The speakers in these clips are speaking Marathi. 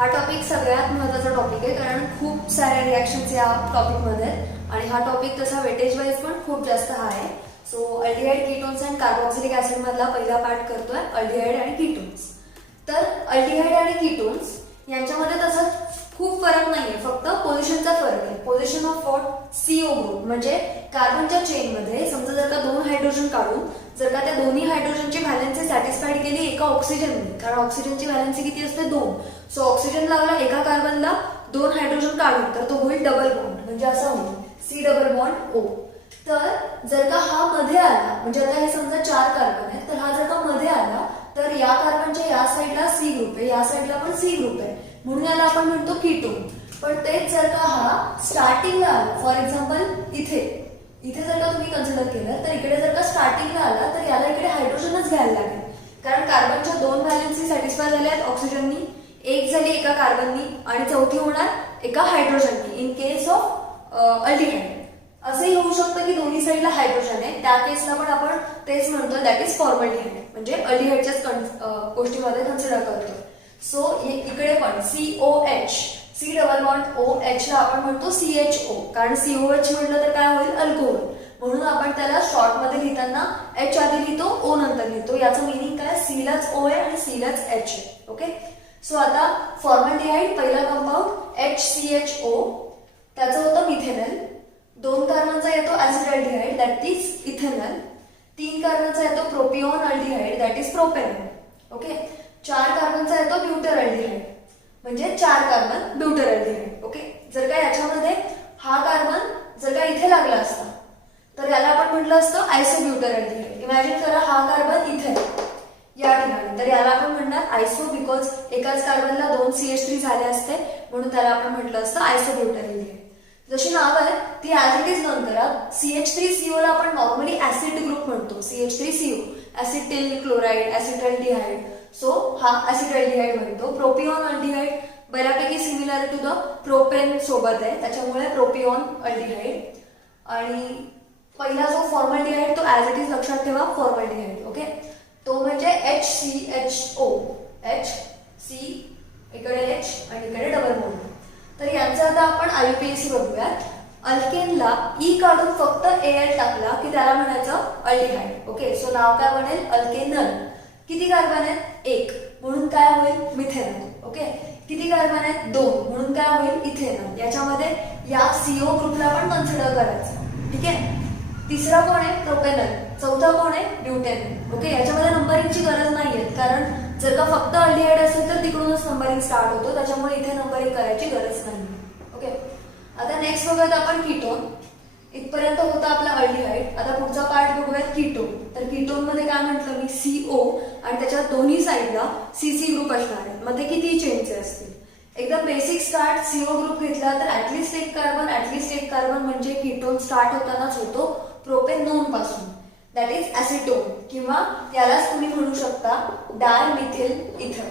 हा टॉपिक सगळ्यात महत्त्वाचा टॉपिक आहे, कारण खूप साऱ्या रिॲक्शन्स या टॉपिकमध्ये आहेत आणि हा टॉपिक तसा वेटेज वाईज पण खूप जास्त हाय आहे. So aldehyde ketones and carboxylic acid मधला पहिला पार्ट करतोय अल्डिहाइड आणि कीटोन्स. तर अल्डिहाइड आणि कीटोन्स यांच्यामध्ये तसं खूप फरक नाहीये, फक्त पोझिशनचा फरक आहे. Position of what? CO group. म्हणजे कार्बनच्या चेन मध्ये समजा जर का 2 हायड्रोजन काढून जर का त्या दोन्ही हायड्रोजनची व्हॅलेन्सी सॅटिस्फाईड केली एका ऑक्सिजनने, कारण ऑक्सिजनची व्हॅलेन्सी किती असते? 2. सो ऑक्सिजन लावला एका कार्बनला 2 हायड्रोजन काढून तर तो होईल डबल बॉन्ड, म्हणजे असा होईल C डबल बॉन्ड O. तर जर का हा मध्ये आला, म्हणजे आता हे समजा 4 कार्बन आहेत, तर हा जर का मध्ये आला तर या कार्बनच्या या साईडला C ग्रुप आहे, या साईडला पण C ग्रुप आहे, म्हणून याला आपण म्हणतो कीटोन. पण तेच जर का हा स्टार्टिंगला आला, फॉर एक्झाम्पल इथे जर का तुम्ही कन्सिडर केलं तर इकडे जर का स्टार्टिंगला आला तर याला इकडे हायड्रोजनच घ्यायला लागेल, कारण कार्बनच्या 2 व्हॅलेन्सी सॅटिस्फाय झाल्या आहेत ऑक्सिजननी, एक झाली एका कार्बननी आणि चौथी होणार एका हायड्रोजननी इन केस ऑफ अल्डिहाइड. असंही होऊ शकतं की दोन्ही साईडला हायड्रोजन आहे, त्या केसला पण आपण तेच म्हणतो दॅट इज फॉर्मल्डिहाइड, म्हणजे अल्डिहाइडच्याच गोष्टीमध्ये कन्सिडर करतो. सो इकडे पण COH, C double bond OH ला आपण म्हणतो CHO, कारण COH म्हटलं तर काय होईल? अल्कोहोल. म्हणून आपण त्याला शॉर्ट मध्ये लिहिताना H आधी लिहितो, O नंतर लिहितो. याचं मीनिंग काय? C लाच O आहे आणि C लाच H आहे. ओके. सो आता फॉर्मल्डिहाइड पहिला कंपाऊंड HCHO, त्याचं होतं मिथेनॉल. 2 कार्बनचा येतो ऍसिडल्डिहाइड दॅट इज इथेनॉल. 3 कार्बनचा येतो propionaldehyde that is propanol. Okay. 4 कार्बनचा येतो ब्युटरअल्डिहाइड, म्हणजे 4 कार्बन ब्युटरअल्डिहाइड. ओके. जर का याच्यामध्ये हा कार्बन जर का इथे लागला असता तर याला आपण म्हटलं असतं आयसोब्युटरअल्डिहाइड. इमॅजिन करा हा कार्बन इथे या ठिकाणी, तर याला आपण म्हणणार आयसो, बिकॉज एकाच कार्बनला 2 CH3 झाले असते, म्हणून त्याला आपण म्हटलं असतं आयसोब्युटरअल्डिहाइड. जशी नाव आहे ती ऍज इट इज नोन करा. CH3CO ला आपण नॉर्मली ऍसिड ग्रुप म्हणतो, CH3CO, ऍसिटिल क्लोराइड, ऍसिटल्डिहाइड. सो हा ऍसिटल्डिहाइड म्हणतो. प्रोपिओन अल्डिहाइड बऱ्यापैकी सिमिलर टू द प्रोपेन सोबत आहे, त्याच्यामुळे प्रोपिओन अल्डिहाइड. आणि पहिला जो फॉर्मल्डिहाइड तो ऍज इट इज लक्षात ठेवा, फॉर्मल्डिहाइड. ओके. तो म्हणजे HCHO, HC इकडे H आणि इकडे डबल बॉन्ड. तर यांचं आता आपण IUPAC बघूयात. अल्केनला E काढून फक्त Al टाकला की त्याला म्हणायचं अल्डिहाइड. ओके. सो नाव काय बनेल? अल्केनल. किती कार्बन आहेत? 1, म्हणून काय होईल? मिथेनॉल. ओके. किती कार्बन आहेत? 2, म्हणून काय होईल? इथेनॉल. याच्यामध्ये या CO ग्रुपला पण कन्सिडर करायचं. ठीक आहे. तिसरा कोण आहे? प्रोपेनॉल. चौथा कोण आहे? ब्युटेनॉल. ओके. याच्यामध्ये नंबरिंगची गरज नाहीये, कारण जर का फक्त अल्डिहाइड असेल तर तिकडूनच नंबरिंग स्टार्ट होतो, त्याच्यामुळे इथे नंबरिंग करायची गरज नाही. ओके. आता नेक्स्ट बघूयात आपण कीटोन. इथपर्यंत होता आपला अल्डिहाइड. आता पुढचा पार्ट बघूयात कीटोन. तर कीटोन मध्ये काय म्हटलं मी? CO आणि त्याच्या दोन्ही साईडला CC ग्रुप असणार आहे. मध्ये किती चेनचे असतील? एकदम बेसिक स्टार्ट CO ग्रुप घेतला तर ऍटलिस्ट एक कार्बन म्हणजे कीटोन स्टार्ट होतानाच होतो प्रोपेन नोन पासून, दॅट इज ऍसिटोन, किंवा यालाच तुम्ही म्हणू शकता डायमिथिल इथर.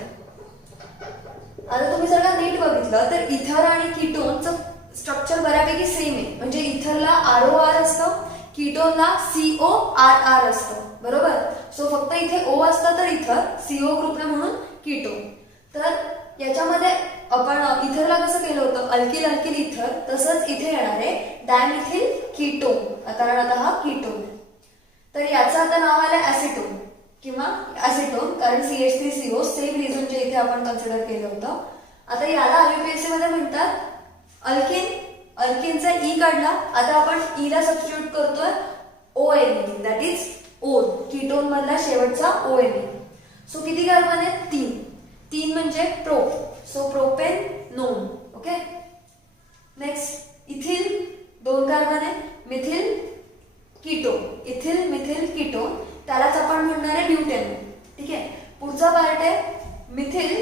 आता तुम्ही जर का नीट बघितलं तर इथर आणि कीटोनचं स्ट्रक्चर बऱ्यापैकी सेम आहे, म्हणजे इथरला ROR असतं, कीटोनला CORR असतं, बरोबर. सो फक्त इथे O असतं तर इथर, CO ग्रुपला म्हणून कीटोन. तर याच्यामध्ये आपण इथरला कसं केलं होतं? अल्किल अल्किल इथर, तसंच इथे येणार आहे डायमिथिल कीटोन, कारण आता हा कीटोन. तर याचं आता नाव आलं ऍसिटोन किंवा ऍसिटोन, कारण CH3CO सेम रिझन जे इथे आपण कन्सिडर केलं होतं. आता याला IUPAC मध्ये म्हणतात अल्केन. अल्केनचा E काढला, आता आपण E ला सबस्टिट्यूट करतोय ONE, that is one. Ketone मधला शेवटचा ONE. सो किती कार्बन आहेत? 3 म्हणजे prop, so propanone. Okay. Next ethyl, 2 carbon आहे, methyl ketone. Ethyl methyl ketone, त्यालाच आपण म्हणणार आहे ब्युटेन. ठीक आहे. पुढचा पार्ट आहे मिथिल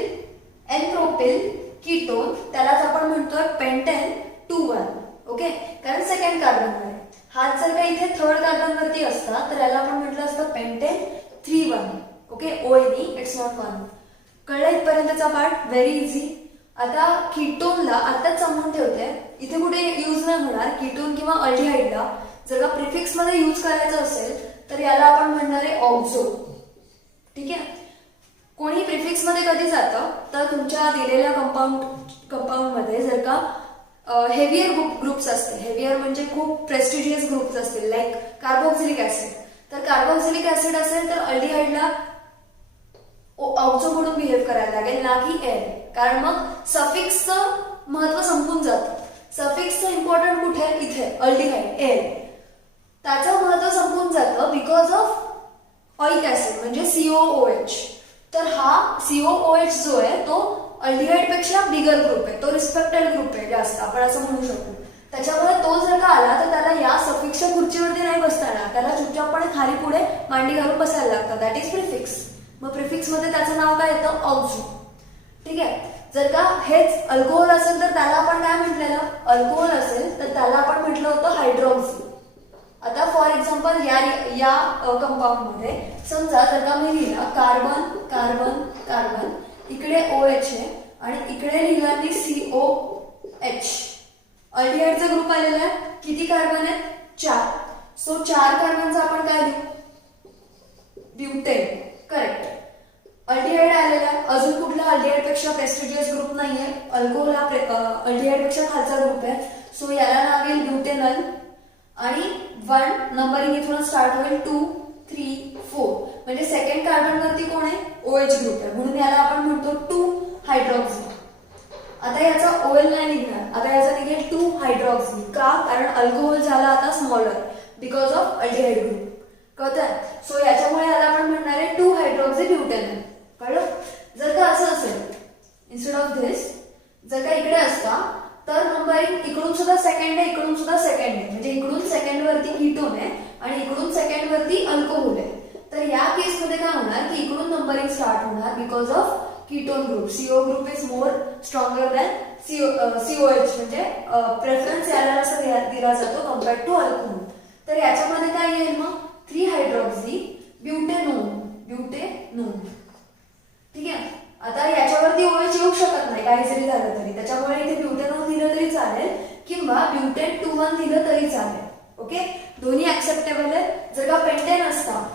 एन प्रोपिल कीटोन, त्यालाच आपण म्हणतोय पेंटेन 2,1. ओके. कारण सेकंड कार्बन आहे. हा जर का इथे थर्ड कार्बन वरती असता तर याला आपण म्हटलं असतं pentane 3,1. Okay. ONE, it's not 1. कळलं इथपर्यंतचा पार्ट? Very easy. आता कीटोनला आताच समजून ठेवते, इथे कुठे यूज नाही होणार. कीटोन किंवा अल्डिहाइडला जर का प्रिफिक्स मध्ये यूज करायचं असेल तर याला आपण म्हणणार आहे ऑक्झो. ठीक आहे. कोणी प्रिफिक्स मध्ये कधी जातं तर तुमच्या दिलेल्या कंपाऊंडमध्ये जर का हेवियर ग्रुप्स असतील, हेवियर म्हणजे खूप प्रेस्टिजियस ग्रुप्स असतील लाईक कार्बोक्सिलिक ऍसिड, तर कार्बोक्सिलिक ऍसिड असेल तर अल्डिहाइडला ऑक्सो म्हणून बिहेव करायला लागेल ना की एल, कारण मग सफिक्सचं महत्व संपून जातं. सफिक्सचं इम्पॉर्टंट कुठे आहे? इथे अल्डिहाइड एल, त्याचं महत्व संपून जातं बिकॉज ऑफ ऑइक ऍसिड म्हणजे COOH. तर हा COOH जो आहे तो अल्डिहाइड पेक्षा बिगर ग्रुप आहे, तो रिस्पेक्टेड ग्रुप आहे जास्त, आपण असं म्हणू शकतो. त्याच्यामुळे तो जर का आला तर त्याला या सफिक्सच्या खुर्चीवरती नाही बसता येणार, त्याला चुपचापपणे खाली पुढे मांडी घालून बसायला लागतं, दॅट इज प्रिफिक्स. मग प्रिफिक्स मध्ये त्याचं नाव काय येतं? ऑक्सो. ठीक आहे. जर का हेच अल्कोहोल असेल तर त्याला आपण काय म्हटलेलं? अल्कोहोल असेल तर त्याला आपण म्हटलं होतं हायड्रॉक्सी. आता फॉर एक्झाम्पल या कंपाऊंड मध्ये समजा जर का मी लिहिला कार्बन कार्बन कार्बन, इकडे OH आहे आणि इकडे लिहिला मी COH. अल्डिहाइडचा ग्रुप आलेला आहे, किती कार्बन आहेत? 4. सो 4 कार्बनचा आपण काय लिहू? ब्युटेन. करेक्ट. अल्डिहाइड आलेला आहे, अजून कुठला अल्डिहाइड पेक्षा प्रेस्टिजियस ग्रुप नाहीये, अल्कोहोल हा अल्डिहाइड पेक्षा खालचा ग्रुप आहे, सो याला नाव येईल ब्युटेनल. आणि 1 नंबरिंग इथून स्टार्ट होईल 2, 3, 4, म्हणजे सेकंड कार्बन वरती कोण आहे? OH ग्रुप आहे, म्हणून याला आपण म्हणतो 2 हायड्रॉक्सी. आता याचा OL नाही निघणार, आता याचा निघेल 2 हायड्रॉक्सी. का? कारण अल्कोहोल झाला आता smaller because of aldehyde group. कळतंय? सो याच्यामुळे याला आपण म्हणणार आहे 2 हायड्रॉक्सी ब्युटेनॉल. कळलं? जर का असं असेल इन्स्टेड ऑफ दिस, जर का इकडे असता तर नंबरिंग इकडून सुद्धा सेकंड आहे, इकडून सुद्धा सेकंड आहे, म्हणजे इकडून सेकंड वरती कीटोन आहे आणि इकडून सेकंड वरती अल्कोहोल आहे. तर या केस मध्ये काय होणार की इकडून नंबरिंग स्टार्ट होणार because of ketone group. CO group is more stronger than COH, म्हणजे प्रेफरन्स याला असं दिला जातो कम्पेअर्ड टू अल्कोहोल. तर याच्यामध्ये काय येईल मग? 3 हायड्रॉक्सी ब्युटेनोन. ब्युटेनोन. ठीक आहे. आता याच्यावरती OH येऊ शकत नाही काही जरी झालं तरी, त्याच्यामुळे इथे ब्युटेनोन दिलं तरी चालेल किंवा ब्युटेन 2,1 दिलं तरी चालेल. ओके, दोन्ही ऍक्सेप्टेबल आहे. जर का पेंटेन असता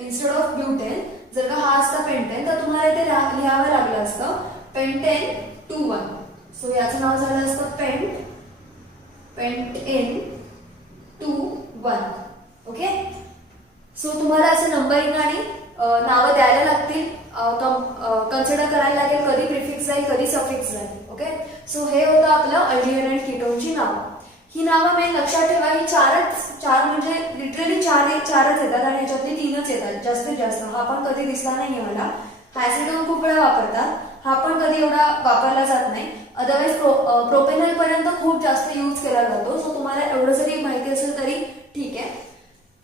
इन्स्टेड ऑफ ब्युटेन, जर का हा असता पेंटेन तर तुम्हाला इथे लिहावं लागलं असतं पेंटेन 2,1. सो याचं नाव झालं असतं पेंटेन 2,1. ओके. सो तुम्हाला असं नंबरिंग आणि नावं द्यायला लागतील, कन्सिडर करायला लागेल कधी प्रिफिक्स जाईल कधी सफिक्स जाईल. ओके. सो हे होतं आपलं अल्डिहाइड आणि कीटोनची नावं. ही नावं मेन लक्षात ठेवा, ही चार म्हणजे लिटरली चारच येतात आणि ह्याच्यातली 3च येतात जास्तीत जास्त. हा पण कधी दिसला नाहीये मला. ऍसिडोन खूप वेळा वापरतात, हा पण कधी एवढा वापरला जात नाही. अदरवाईज प्रोपेनॉल पर्यंत खूप जास्त यूज केला जातो. सो तुम्हाला एवढं जरी माहिती असेल तरी ठीक आहे.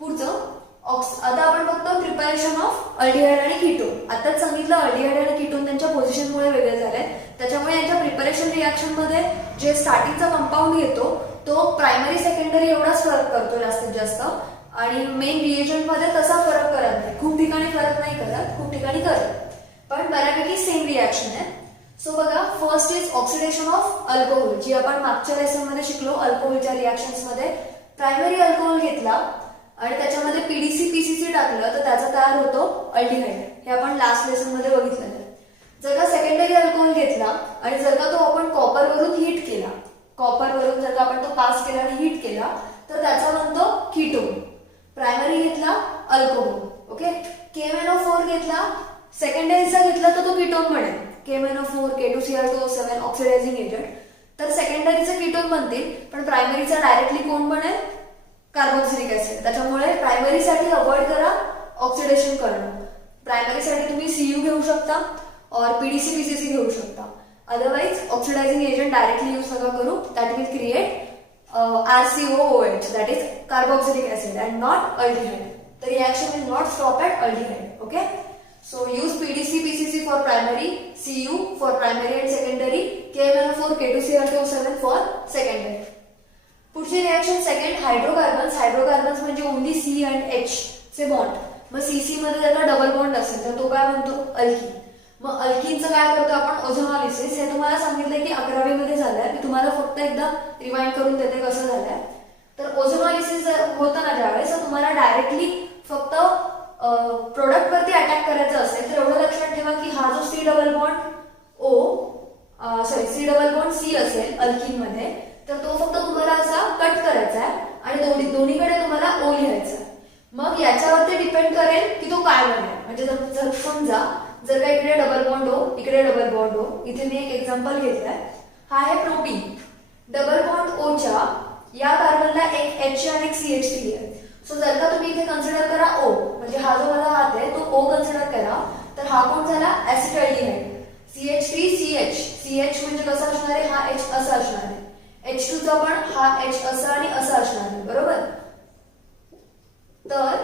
पुढचं आता आपण बघतो प्रिपरेशन ऑफ अल्डिहाइड आणि कीटोन. आताच सांगितलं अल्डिहाइड आणि कीटोन त्यांच्या पोझिशनमुळे वेगळे झाले, त्याच्यामुळे यांच्या प्रिपरेशन रिॲक्शन मध्ये जे स्टार्टिंगचा कंपाऊंड येतो तो प्रायमरी सेकंडरी एवढाच फरक करतो जास्तीत जास्त, आणि मेन रिएजंट मध्ये तसा फरक करत नाही. खूप ठिकाणी फरक नाही करत, खूप ठिकाणी करत, पण बऱ्यापैकी सेम रिॲक्शन आहे. सो बघा, first is oxidation of alcohol, जी आपण मागच्या लेसन मध्ये शिकलो. अल्कोहोलच्या रिॲक्शन्स मध्ये प्रायमरी अल्कोहोल घेतला आणि त्याच्यामध्ये PDC-PCC टाकलं तर त्याचा तयार होतो अल्डिहाइड. हे आपण लास्ट लेसन मध्ये बघितलं. जर का सेकंडरी अल्कोहोल घेतला आणि जर का तो आपण कॉपर वरून हीट केला, कॉपर वरून जर का आपण तो पास केला आणि हीट केला तर त्याचा बनतो कीटोन. प्रायमरी घेतला अल्कोहोल. ओके. KMnO4 घेतला, सेकंडरीचा घेतला तर तो कीटोन बनेल. KMnO4, K2Cr2O7 oxidizing agent. तर सेकंडरीचे कीटोन बनतील, पण प्रायमरीचा डायरेक्टली कोण बनेल? Carboxylic acid. त्याच्यामुळे प्रायमरीसाठी अवॉइड करा ऑक्सिडेशन करणं. प्रायमरीसाठी तुम्ही CU घेऊ शकता और PDC-PCC घेऊ शकता. Otherwise oxidizing agent directly use नका करू, that will create RCOOH, that is carboxylic acid and not aldehyde. The reaction will not stop at aldehyde. Okay. So use PDC-PCC for primary, CU for primary and secondary, KMnO4, K2Cr2O7 for secondary. पुढची रिएक्शन सेकंड, हायड्रोकार्बन्स. हायड्रोकार्बन्स म्हणजे ओनली C and H चे बॉन्ड. मग CC मध्ये जर का डबल बॉन्ड असेल तर तो काय म्हणतो? अल्कीन. मग अल्कीनचं काय करतो आपण? ओझोनॉलिसिस. हे तुम्हाला सांगितलंय की 11वी मध्ये झालंय, मी तुम्हाला फक्त एकदा रिवाइंड करून देते कसं झालंय. तर ओझोनॉलिसिस होतं ना ज्यावेळेस, तुम्हाला डायरेक्टली फक्त प्रोडक्ट वरती अटॅक करायचं असेल तर एवढं लक्षात ठेवा की हा जो C double bond C double bond C असेल अल्किन मध्ये, तर तो फक्त तुम्हाला असा कट करायचा आहे आणि दोन्हीकडे तुम्हाला ओ लिहायचा आहे. मग याच्यावरती डिपेंड करेल की तो काय बनेल. म्हणजे जर समजा जर का इकडे डबल बॉन्ड हो, इकडे डबल बॉन्ड हो, इथे मी एक एक्झाम्पल घेतलाय. हा आहे प्रोटीन. डबल बॉन्ड ओ च्या या कार्बनला एक एच आणि एक CH3 आहे. सो जर का तुम्ही इथे कन्सिडर करा ओ, म्हणजे हा जो माझा हात आहे तो ओ कन्सिडर करा, तर हा कोण झाला ऍसिटाल्डिहाइड. CH3CH, CH म्हणजे कसं असणार आहे, हा H असा असणार आहे. H2 चा पण हा H असा आणि असा असणार आहे, बरोबर. तर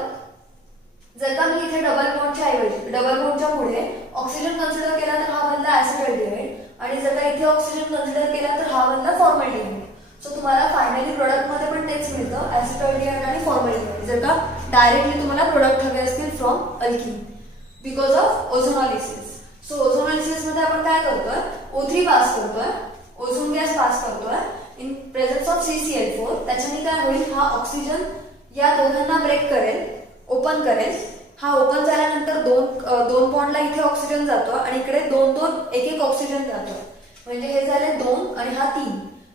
जर का मी इथे डबल बॉन्डच्या ऐवजी डबल बॉन्डच्या पुढे ऑक्सिजन कन्सिडर केला तर हा बनला ऍसिटाल्डिहाइड, आणि जर का इथे ऑक्सिजन कन्सिडर केला तर हा बनला फॉर्मल्डिहाइड. सो तुम्हाला फायनली प्रोडक्ट मध्ये पण तेच मिळतं, ऍसिटाल्डिहाइड आणि फॉर्मल्डिहाइड. जर का डायरेक्टली तुम्हाला प्रोडक्ट हवे असतील from alkene because of ozonolysis. So ozonolysis मध्ये आपण काय करतोय, O3 पास करतोय, ओझोन गॅस पास करतोय इन प्रेझेन्स ऑफ CCl4. त्याच्याने काय होईल, हा ऑक्सिजन या दोघांना ब्रेक करेल, ओपन करेल. हा ओपन झाल्यानंतर दोन बॉन्डला इथे ऑक्सिजन जातो आणि इकडे एक एक ऑक्सिजन जातो. म्हणजे हे झाले 2 आणि हा 3.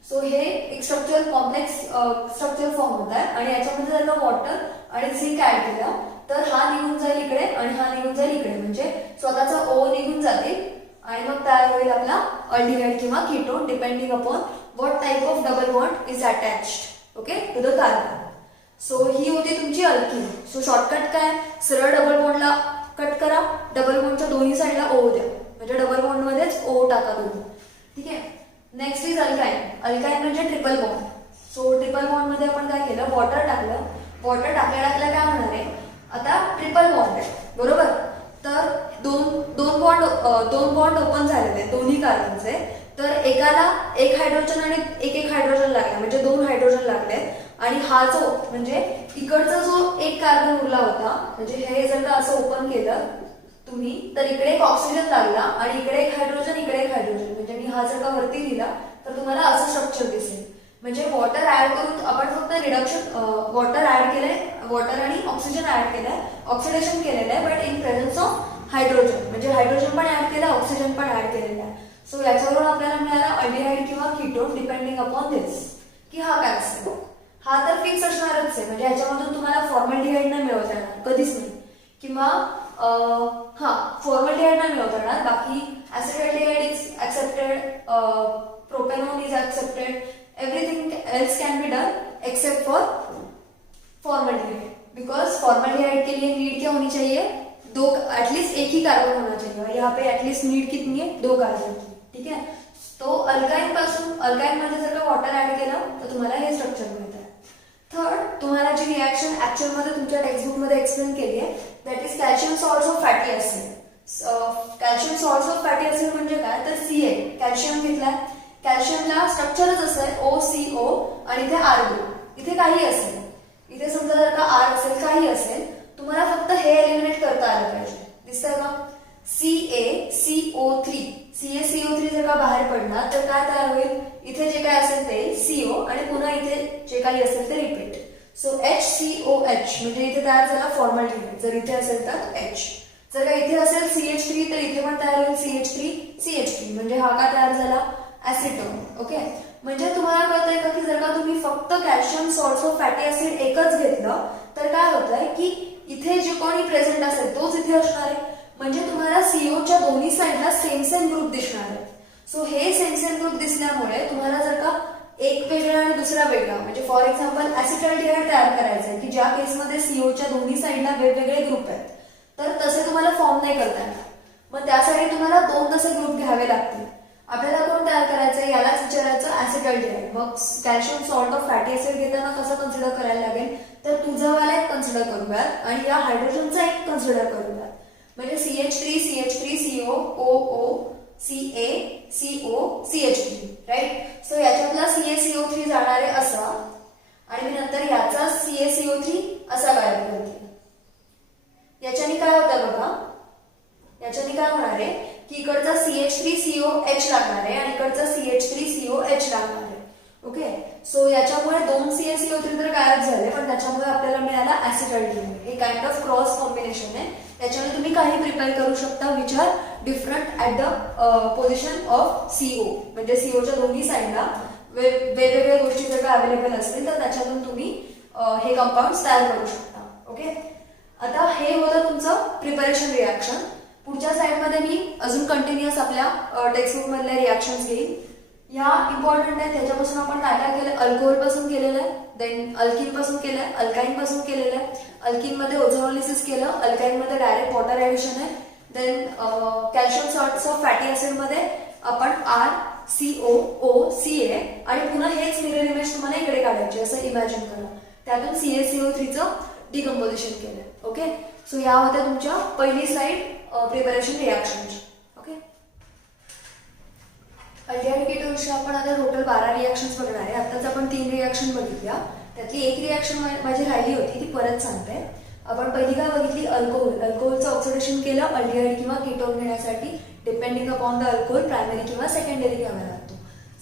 सो हे एक स्ट्रक्चर कॉम्प्लेक्स स्ट्रक्चर फॉर्म होत आहे. आणि याच्यामध्ये जर का वॉटर आणि झिंक ऍड केला तर हा निघून जाईल इकडे आणि हा निघून जाईल इकडे. म्हणजे स्वतःचा O निघून जातील आणि मग तयार होईल आपला अल्डिहाइड किंवा ketone, depending upon what type of double bond is attached okay to the carbon. So ही होती तुमची अल्किन. सो शॉर्टकट काय, सरळ डबल बॉन्डला कट करा, डबल बॉन्डच्या दोन्ही साईडला O द्या, म्हणजे डबल बॉन्ड मध्येच O टाका तुम्ही. ठीक आहे. Next is alkyne. अल्काइन म्हणजे triple bond. So triple bond मध्ये आपण काय केलं, वॉटर टाकलं. वॉटर टाकल्या काय होणार आहे, आता ट्रिपल बॉन्ड आहे, बरोबर. तर दोन बॉन्ड ओपन झालेले दोन्ही कार्बनचे. तर एकाला एक हायड्रोजन आणि एक हायड्रोजन लागला, म्हणजे 2 हायड्रोजन लागले. आणि हा जो म्हणजे इकडचा जो एक कार्बन उरला होता, म्हणजे हे जर का असं ओपन केलं तुम्ही तर इकडे एक ऑक्सिजन लागला आणि इकडे एक हायड्रोजन, इकडे एक हायड्रोजन. म्हणजे मी हा जर का वरती लिहिला तर तुम्हाला असं स्ट्रक्चर दिसेल. म्हणजे वॉटर ऍड करून आपण फक्त रिडक्शन वॉटर ऍड केलंय, वॉटर आणि ऑक्सिजन ऍड केलंय, ऑक्सिडेशन केलेलं आहे, but in presence of hydrogen. म्हणजे हायड्रोजन पण ऍड केलं, ऑक्सिजन पण ऍड केलेलं आहे. सो याच्यावरून आपल्याला मिळाला अल्डिहाइड किंवा कीटोन, डिपेंडिंग अपॉन दिस की हा काय असेल. हा तर फिक्स असणारच आहे, म्हणजे ह्याच्यामधून तुम्हाला फॉर्मल्डिहाइड नाही मिळवता येणार, कधीच नाही. किंवा फॉर्मल्डिहाइड नाही मिळवता येणार. बाकी acetaldehyde is accepted, propanone is accepted, everything else can be done except for formaldehyde. Because formaldehyde के लिए नीड क्या होनी चाहिए, एटलीस्ट एक ही कार्बन होना चाहिए. और यहाँ पे एटलीस्ट नीड कितनी है, 2 कार्बन की. ठीक है. तो अल्काइन मध्ये जर का वॉटर ऍड केलं तर तुम्हाला हे स्ट्रक्चर मिळतं. थर्ड, तुम्हाला जी रिएक्शन ऍक्च्युअल मध्ये तुमच्या टेक्स्टबुक मध्ये एक्सप्लेन केली आहे, that is calcium salts of fatty acid. Calcium salts of fatty acid म्हणजे काय, तर Ca कॅल्शियम घेतलाय. कॅल्शियमला स्ट्रक्चरच असं आहे OCO आणि इथे R ग्रुप. इथे काही असेल, इथे समजा जर का R असेल, काही असेल, तुम्हाला फक्त हे एलिमिनेट करता आलं पाहिजे. दिसतंय का, CaCO3. CaCO3 जर का बाहेर पडला तर काय तयार होईल, इथे जे काय असेल ते CO आणि पुन्हा इथे जे काही असेल ते रिपीट. सो HCOH म्हणजे इथे तयार झाला फॉर्मल्डिहाइड. जर इथे असेल तर H. जर का इथे असेल CH3 तर इथे पण तयार होईल CH3 म्हणजे हा का तयार झाला, ऍसिटोन. ओके. म्हणजे तुम्हाला कळतंय का की जर का तुम्ही फक्त calcium salts of fatty acid एकच घेतलं तर काय होतंय की इथे जे कोणी प्रेझेंट असेल तोच इथे असणार आहे. म्हणजे तुम्हाला COच्या दोन्ही साईडला सेम ग्रुप दिसणार आहे. सो हे सेम ग्रुप दिसल्यामुळे तुम्हाला जर का एक वेगळा आणि दुसरा वेगळा, म्हणजे फॉर एक्झाम्पल ऍसिटाल्डिहाइड तयार करायचं आहे की ज्या केसमध्ये COच्या दोन्ही साईडला वेगवेगळे ग्रुप आहेत, तर तसे तुम्हाला फॉर्म नाही करता येणार. मग त्यासाठी तुम्हाला 2 तसे ग्रुप घ्यावे लागतील. आपल्याला कोण तयार करायचं यालाच विचारायचं ऍसिटाल्डिहाइड. मग calcium salt of fatty acid घेताना कसं कन्सिडर करायला लागेल, तर तुझावाला एक कन्सिडर करूयात आणि या हायड्रोजनचा एक कन्सिडर करूयात. म्हणजे CH3 CO OO CA CO CH3 right. So याच्यातला CaCO3 जाणार आहे असा आणि मी नंतर याचा CaCO3 असा गायब करते. याच्याने काय होतं बघा, याच्याने काय होणार आहे की इकडचा CH3COH लागणार आहे आणि इकडचा CH3COH लागणार आहे. ओके. सो याच्यामुळे 2 CaCO3 तर गायब झाले, पण त्याच्यामुळे आपल्याला मिळाला ऍसिटाल्डिहाइड. हे काइंड ऑफ क्रॉस कॉम्बिनेशन आहे. त्याच्याने तुम्ही काही प्रिपेअर करू शकता which are different at the position of CO. म्हणजे COच्या दोन्ही साईडला वेगवेगळ्या गोष्टी जर का अवेलेबल असतील तर त्याच्यातून तुम्ही हे कंपाऊंड तयार करू शकता. ओके, आता हे होतं तुमचं प्रिपरेशन रिॲक्शन. पुढच्या साईडमध्ये मी अजून कंटिन्युअस आपल्या टेक्स्टबुक मधल्या रिॲक्शन्स घेईन. या इम्पॉर्टंट आहेत. त्याच्यापासून आपण काय काय केलं, अल्कोहोल पासून केलेलं आहे, देन अल्किन पासून केलंय, अल्काइन पासून केलेलं आहे. अल्किन मध्ये ओझोनोलिसिस केलं, अल्काइन मध्ये डायरेक्ट वॉटर ऍडिशन आहे. Then calcium salts of fatty acid मध्ये आपण RCOOCA आणि पुन्हा हेच मिरर इमेज तुम्हाला इकडे काढायची असं इमॅजिन करा. त्यातून CaCO3 चं डिकम्पोजिशन केलंय. ओके, सो या होत्या तुमच्या पहिली स्लाइड प्रिपरेशन रिॲक्शनची. ओके, अल्डिहाइड कीटोन्सच्या आपण आता टोटल 12 रिॲक्शन्स बघणार आहे. आताच आपण 3 रिॲक्शन बघितल्या, त्यातली एक रिॲक्शन माझी राहिली होती, ती परत सांगते. आपण पहिली काय बघितली, अल्कोहोल. अल्कोहोलचं ऑक्सिडेशन केलं अल्डिहाइड किंवा कीटोन घेण्यासाठी, depending upon the alcohol primary किंवा सेकंडरी घ्यावा लागतो.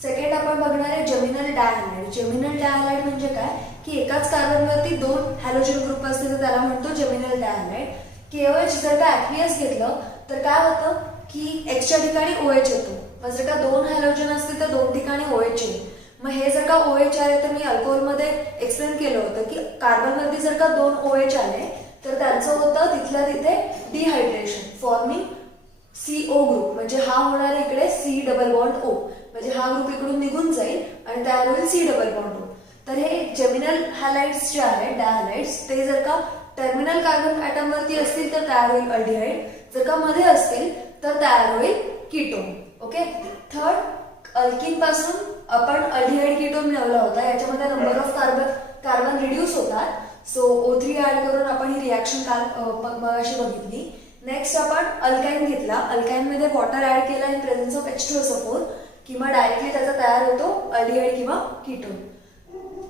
सेकंड आपण बघणार आहे जेमिनल डायहॅलाइड. जेमिनल डायहॅलाइड म्हणजे काय की एकाच कार्बनवरती 2 हॅलोजन ग्रुप असतील तर त्याला म्हणतो जेमिनल डायहॅलाइड. KOH जर का ऍक्वियस घेतलं तर काय होतं की Xच्या ठिकाणी OH येतो. मग जर का 2 हॅलोजन असतील तर 2 ठिकाणी OH येईल. मग हे जर का OH आहे तर मी अल्कोहोलमध्ये एक्सप्लेन केलं होतं की कार्बनवरती जर का 2 OH आले तर त्यांचं होतं तिथल्या तिथे डिहायड्रेशन, फॉर्मिंग CO ग्रुप. म्हणजे हा होणार इकडे C डबल बॉन्ड O, म्हणजे हा ग्रुप इकडून निघून जाईल आणि तयार होईल C डबल बॉन्ड O. तर हे जेमिनल हॅलाइड्स जे आहेत डायहॅलाइड्स, ते जर का टर्मिनल कार्बन ऍटम वरती असतील तर तयार होईल अल्डिहाइड, जर का मध्ये असतील तर तयार होईल कीटोन. ओके, थर्ड अल्किन पासून आपण अल्डिहाइड कीटोन मिळवला होता. याच्यामध्ये नंबर ऑफ कार्बन रिड्यूस होतात. सो O3 ऍड करून आपण ही रिॲक्शन मगाशी बघितली. नेक्स्ट आपण अल्काइन घेतला. अल्काइन मध्ये वॉटर ऍड केला इन प्रेझेन्स ऑफ H2SO4 किंवा डायरेक्टली त्याचा तयार होतो अल्डिहाइड किंवा कीटोन.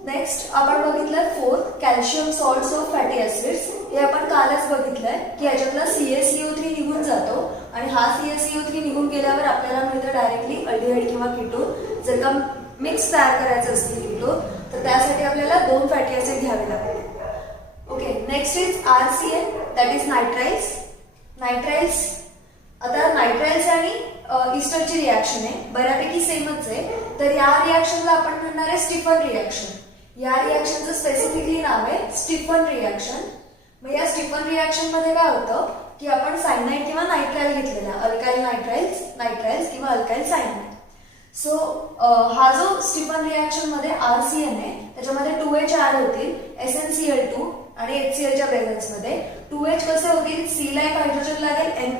नेक्स्ट आपण बघितलं fourth calcium salts of fatty acids. हे आपण कालच बघितलंय की याच्यातला CaCO3 निघून जातो आणि हा CaCO3 निघून गेल्यावर आपल्याला मिळतं डायरेक्टली अल्डिहाइड किंवा कीटोन. जर का मिक्स तयार करायचं असेल कीटोन तर त्यासाठी आपल्याला 2 फॅटी ऍसिड घ्यावे लागतात. Okay, next is RCN, that is nitriles. Nitriles, आता नायट्राइल्स आणि ईस्टरची रिॲक्शन आहे, बऱ्यापैकी सेमच आहे. तर या रिॲक्शनला आपण म्हणणार आहे स्टिफन रिॲक्शन. या रिॲक्शनचं स्पेसिफिकली नाव आहे स्टिफन रिॲक्शन. मग या स्टिफन रिॲक्शन मध्ये काय होतं की आपण सायनाइड किंवा नायट्राइल घेतलेला, अल्काइल नायट्राइल्स किंवा अल्काइल सायनाइड. सो हा जो स्टिफन रिॲक्शन मध्ये RCN आहे त्याच्यामध्ये 2H ऍड होतील, SnCl2 आणि HCl च्या प्रेझेन्स मध्ये. 2H कसे होतील, C ला एक हायड्रोजन लागेल, N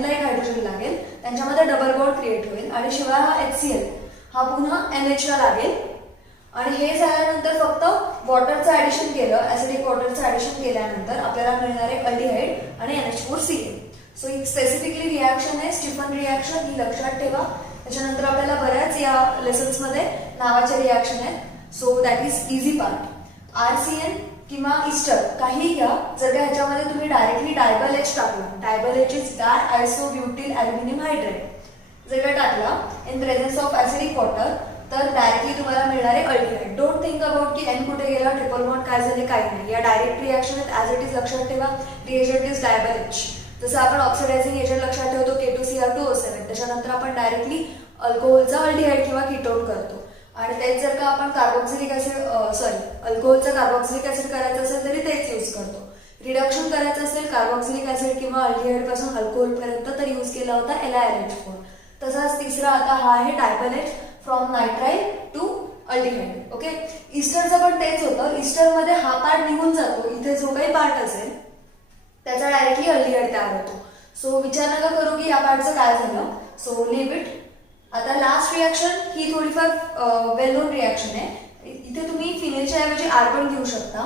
ला एक हायड्रोजन लागेल, त्यांच्यामध्ये डबल बॉन्ड क्रिएट होईल आणि शिवाय हा HCl हा पुन्हा NH ला लागेल. आणि हे झाल्यानंतर फक्त वॉटरचं ऍडिशन केलं, ऍसिडिक वॉटरचं ऍडिशन केल्यानंतर आपल्याला मिळणार आहे अल्डिहाइड आणि NH4Cl. सो ही स्पेसिफिकली रिॲक्शन आहे स्टिफन रिॲक्शन, ही लक्षात ठेवा. त्याच्यानंतर आपल्याला बऱ्याच या लेसन्स मध्ये नावाच्या रिॲक्शन आहेत. So that is easy part. RCN किंवा ईस्टर काही घ्या. जर का ह्याच्यामध्ये तुम्ही डायरेक्टली डायबल H टाकला, DIBAL H is di isobutyl aluminium hydrate, जर का टाकला in presence of acidic water तर डायरेक्टली तुम्हाला मिळणार आहे अल्डिहाइड. डोंट थिंक अबाउट की N कुठे गेला, ट्रिपल बॉन्ड काय झाले, काही नाही. या डायरेक्ट रिॲक्शन आहेत, ऍज इट इज लक्षात ठेवा. Reagent is dyeable H. जसं आपण ऑक्सिडायझिंग एजंट लक्षात ठेवतो K2Cr2O7, त्याच्यानंतर आपण डायरेक्टली अल्कोहोलचा अल्डिहाइड किंवा कीटोन करतो. आणि तेच जर का आपण कार्बोक्सिलिक ऍसिड अल्कोहोलचा कार्बोक्सिलिक ऍसिड करायचं असेल तरी तेच यूज करतो. रिडक्शन करायचं असेल कार्बोक्सिलिक ऍसिड किंवा अल्डिहाइड पासून अल्कोहोल पर्यंत तर यूज केला होता LiNH4. तसाच तिसरा आता हा आहे DIBAL H from nitrile to aldehyde. Okay, ईस्टरचं पण तेच होतं. ईस्टर मध्ये हा पार्ट निघून जातो, इथे जो काही पार्ट असेल त्याचा डायरेक्टली अल्डिहाइड तयार होतो. सो विचार नका करू की या पार्टचं काय झालं. So leave it. आता लास्ट रिॲक्शन ही थोडीफार वेल नोन रिॲक्शन आहे. इथे तुम्ही फिनेलच्या ऐवजी R पण घेऊ शकता.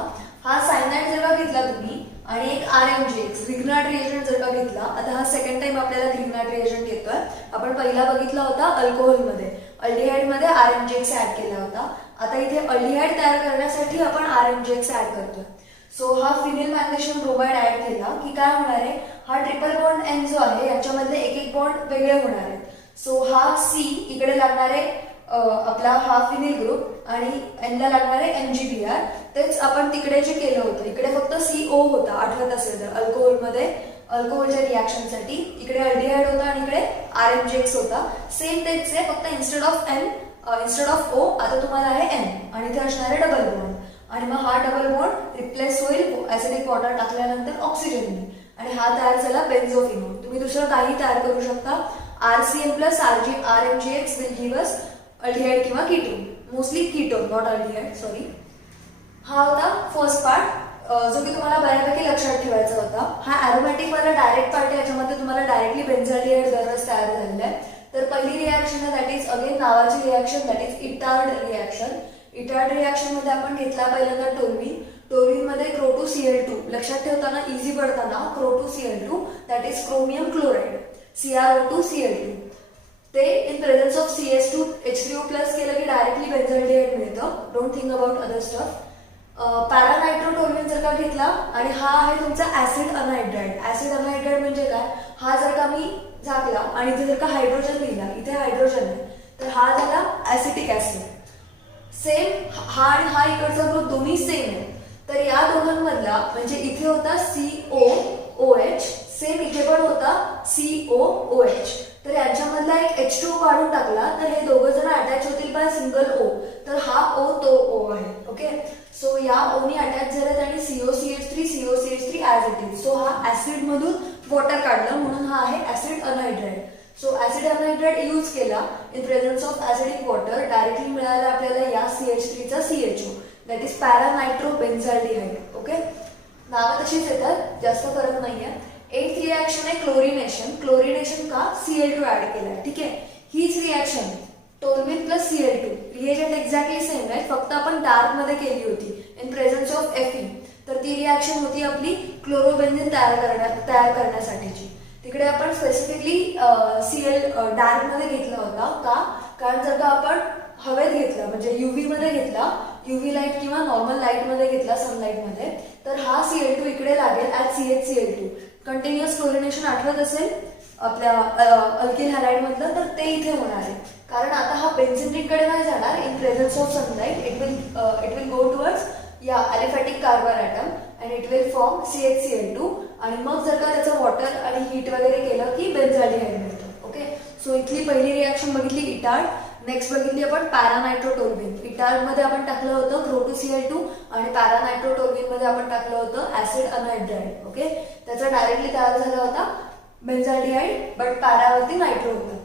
हा सायनाइड जर का घेतला तुम्ही आणि एक RMgX ग्रिग्नार्ड रिएजंट जर का घेतला, आता हा सेकंड टाइम आपल्याला ग्रिग्नार्ड रिएजंट येतोय. आपण पहिला बघितला होता अल्कोहोलमध्ये, अल्डिहाइड मध्ये RMgX ऍड केला होता. आता इथे अल्डिहाइड तयार करण्यासाठी आपण RMgX ऍड करतोय. सो हा फिनिल मॅग्नेशियम ब्रोमाइड ऍड केला की काय होणार आहे, हा ट्रिपल बॉन्ड N जो आहे याच्यामधले एक एक बॉन्ड वेगळे होणार आहेत. सो हा C इकडे लागणारे आपला हा फिनिल ग्रुप आणि एनला लागणारे MgBr. तेच आपण तिकडे जे केलं होतं, इकडे फक्त CO होता, आठवत असेल तर अल्कोहोलमध्ये अल्कोहोलच्या रिॲक्शनसाठी इकडे अल्डिहाइड होता आणि इकडे RMgX होता. सेम तेच आहे, फक्त इन्स्टेड ऑफ O आता तुम्हाला आहे N आणि इथे असणारे डबल बॉन्ड. आणि मग हा डबल बॉन्ड रिप्लेस होईल ऍसिडिक वॉटर टाकल्यानंतर ऑक्सिजनने आणि हा तयार झाला बेन्झोफिनोल. तुम्ही दुसरं काही तयार करू शकता. RCN plus RMgX will give us aldehyde किंवा ketone, mostly ketone not aldehyde, sorry. हा होता फर्स्ट पार्ट जो की तुम्हाला बऱ्यापैकी लक्षात ठेवायचा होता. हा अरोमॅटिक वाला डायरेक्ट पार्ट आहे, याच्यामध्ये तुम्हाला डायरेक्टली बेन्झाल्डिहाइड दररोज तयार झालेला आहे. तर पहिली रिॲक्शन आहे दॅट इज अगेन नावाची reaction, that is Etard reaction. Etard reaction मध्ये आपण घेतला पहिल्यांदा टोल्युइन. टोल्युइन मध्ये Cro2Cl2 लक्षात ठेवताना इझी पडताना Cro2Cl2 that is chromium chloride CrO2Cl2. ते in presence of CS2H3O plus केलं की डायरेक्टली बेन्झाल्डिहाइड मिळतं. Don't think about other stuff. Paranitrotoluene जर का घेतला आणि हा आहे तुमचा ऍसिड अनहायड्राइड. ऍसिड अनहायड्राइड म्हणजे काय, हा जर का मी झाकला आणि इथे जर का हायड्रोजन लिहिला, इथे हायड्रोजन आहे, तर हा झाला ऍसिटिक ऍसिड. सेम हा आणि हा इकडचा ग्रुप दोन्ही सेम आहे. तर या दोघांमधला म्हणजे इथे होता COOH, सेम इथे पण होता COOH. तर यांच्यामधला एक H2O काढून टाकला तर हे दोघं जण अटॅच होतील बाय सिंगल O. तर हा O तो O आहे. ओके, सो या O नी अटॅच झालेत आणि COCH3 as it is. So हा ऍसिड मधून वॉटर काढलं म्हणून हा आहे acid anhydride. So acid anhydride use केला in presence of acidic water, directly मिळाला आपल्याला या CH3 चा CHO that is paranitrobenzaldehyde. Okay, नावं तशीच येतात, जास्त फरक नाहीये. एक रिॲक्शन आहे क्लोरिनेशन. क्लोरिनेशन का, Cl2 ऍड केलाय. ठीक आहे, हीच reaction toluene plus Cl2 reagent exactly same आहे, फक्त आपण डार्क मध्ये केली होती इन प्रेझेन्स ऑफ Fe. तर ती रिॲक्शन होती आपली क्लोरोबेन्झिन तयार करण्यासाठीची. तिकडे आपण स्पेसिफिकली Cl डार्क मध्ये घेतला होता. का, कारण जर का आपण हवेत घेतला म्हणजे UV मध्ये घेतला, UV लाईट किंवा नॉर्मल लाईट मध्ये घेतला सनलाईट मध्ये, तर हा Cl2 इकडे लागेल ऍज CHCl2. कंटिन्युअस क्लोरिनेशन आठवत असेल आपल्या अल्किल हॅलाइड मधलं, तर ते इथे होणार आहे. कारण आता हा बेन्झिन रिंगकडे नाही जाणार in presence of sunlight. It will go towards या aliphatic carbon atom and it will form CHCl2. आणि मग जर का त्याचं वॉटर आणि हीट वगैरे केलं की बेन्झाल्डिहाइड मिळतं. ओके, सो इथली पहिली रिॲक्शन बघितली इटार्ड. नेक्स्ट बघितली आपण पॅरानायट्रोटोल्युइन. इटार्ड मध्ये आपण टाकलं होतं Cro2Cl2 आणि पॅरानायट्रोटोल्युइन मध्ये आपण टाकलं होतं ऍसिड अनहायड्राइड. ओके, त्याचा डायरेक्टली तयार झाला होता बेन्झाल्डिहाइड, बट पॅरावरती नायट्रो होतं.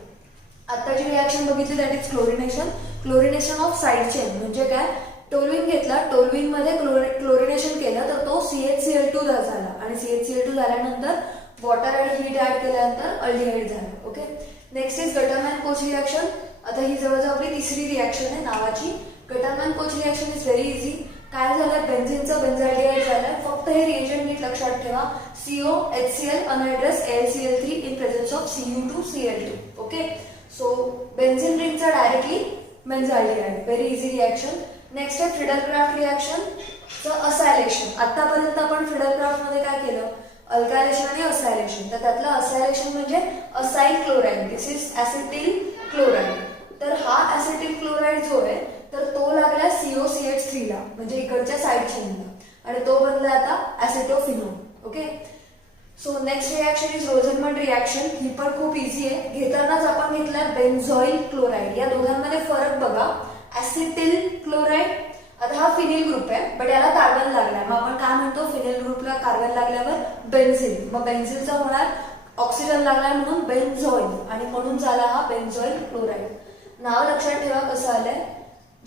आताची रिॲक्शन बघितली that is chlorination. Chlorination of side chain म्हणजे काय, टोल्युइन घेतला, टोल्युइन मध्ये क्लोरिनेशन केलं तर तो CHCl2 झाला आणि CHCl2 झाल्यानंतर वॉटर आणि हीट ऍड केल्यानंतर अल्डिहाइड झालं. Okay, next is Gattermann Koch reaction. आता ही जवळजवळ आपली तिसरी रिॲक्शन आहे नावाची. Gattermann Koch reaction is very easy. काय झालं, बेन्झिनचं बेन्झाल्डिहाइड झालं. फक्त हे रिएजंट नीट लक्षात ठेवा, COHCl anhydrous AlCl3 in presence of Cu2Cl2. Okay, so benzene रिंगचा directly benzaldehyde, very easy reaction. Next आहे फ्रिडल-क्राफ्ट रिॲक्शन असायलेशन. आतापर्यंत आपण फ्रिडल-क्राफ्ट मध्ये काय केलं, अल्कायलेशन आणि असायलेशन. तर त्यातलं असायलेशन म्हणजे acyl chloride, this is acetyl chloride. तर हा ऍसिटिल क्लोराइड जो आहे तर तो लागला COCH3 ला म्हणजे इकडच्या साइड चेनला आणि तो बनला आता acetophenol. Okay, so next reaction is Rosenmund reaction. ही पण खूप इझी आहे. घेतानाच आपण घेतला बेन्झॉइल क्लोराइड. या दोघांमध्ये फरक बघा, ऍसिटिल क्लोराइड. आता हा फिनिल ग्रुप आहे बट याला कार्बन लागलाय, मग आपण काय म्हणतो, फिनिल ग्रुपला कार्बन लागल्यावर बेन्झिन, मग बेन्झिनचा होणार ऑक्सिजन लागलाय म्हणून बेन्झॉइल आणि म्हणून झाला हा बेन्झॉइल क्लोराइड. नाव लक्षात ठेवा कसं आलंय.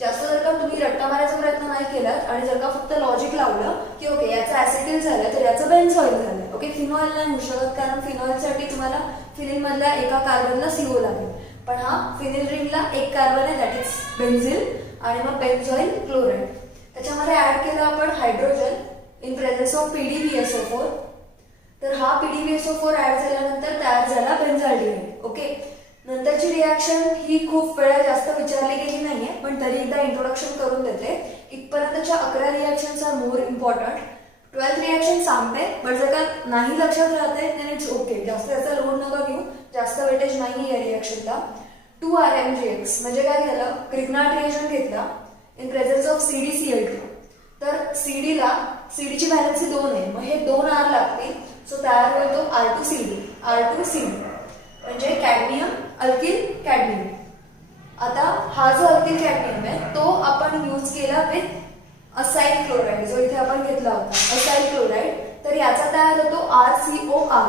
जास्त जर का तुम्ही रट्टा मारायचा प्रयत्न नाही केलात आणि जर का फक्त लॉजिक लावलं की ओके याचं ऍसिटिल झालं तर याचं बेन्झॉइल झालं. ओके, फिनॉइल नाही होऊ शकत कारण फिनॉइलसाठी तुम्हाला फिनिल मधल्या एका कार्बनला CO लागेल, पण हा फिनिल रिंगला एक कार्बन आहे दॅट इज बेन्झिल आणि मग बेन्झॉइल क्लोराइड. त्याच्यामध्ये ऍड केलं आपण hydrogen in presence of PdVSO4. तर हा PdVSO4 ऍड झाल्यानंतर तयार झाला बेन्झाल्डिहाइड. ओके, नंतरची रिॲक्शन ही खूप वेळा जास्त विचारली गेली नाहीये पण तरी एकदा इंट्रोडक्शन करून देते. इथपर्यंतच्या 11 reactions are more important. 12th reaction सांगते बट जर का नाही लक्षात राहते देन इट्स ओके. जास्त याचा लोड नका घेऊ, जास्त वेटेज नाही या रिॲक्शनला. 2RMgx म्हणजे काय झालं, क्रिग्नार्ड रिएक्शन घेतला इन प्रेझेन्स ऑफ CdCl2. तर सीडीची व्हॅलन्सी 2 आहे, मग हे 2 R लागतील. सो तयार होतो R2CD म्हणजे कॅडमियम अल्किल कॅडमियम. आता हा जो अल्किल कॅडमियम आहे तो आपण यूज केला विथ असाइल क्लोराइड, जो इथे आपण घेतला होता असाइल क्लोराइड. तर याचा तयार होतो RCOR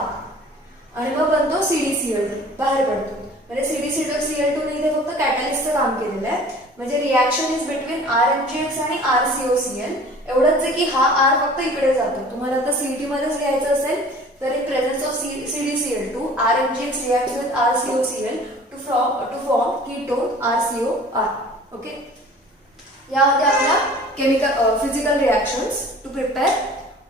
आणि मग बनतो CdCl2 बाहेर पडतो. म्हणजे CdCl2 ने इथे फक्त कॅटॅलिस्टचं काम केलेलं आहे. म्हणजे रिॲक्शन इज बिटवीन RMgx आणि RCOCl. एवढंच आहे की हा R फक्त इकडे जातो. तुम्हाला आता CET मध्येच घ्यायचं असेल तर in presence of CdCl2 RMgx reacts with RCOCl to form ketone RCOR. Okay, या होत्या आपल्या chemical physical reactions to prepare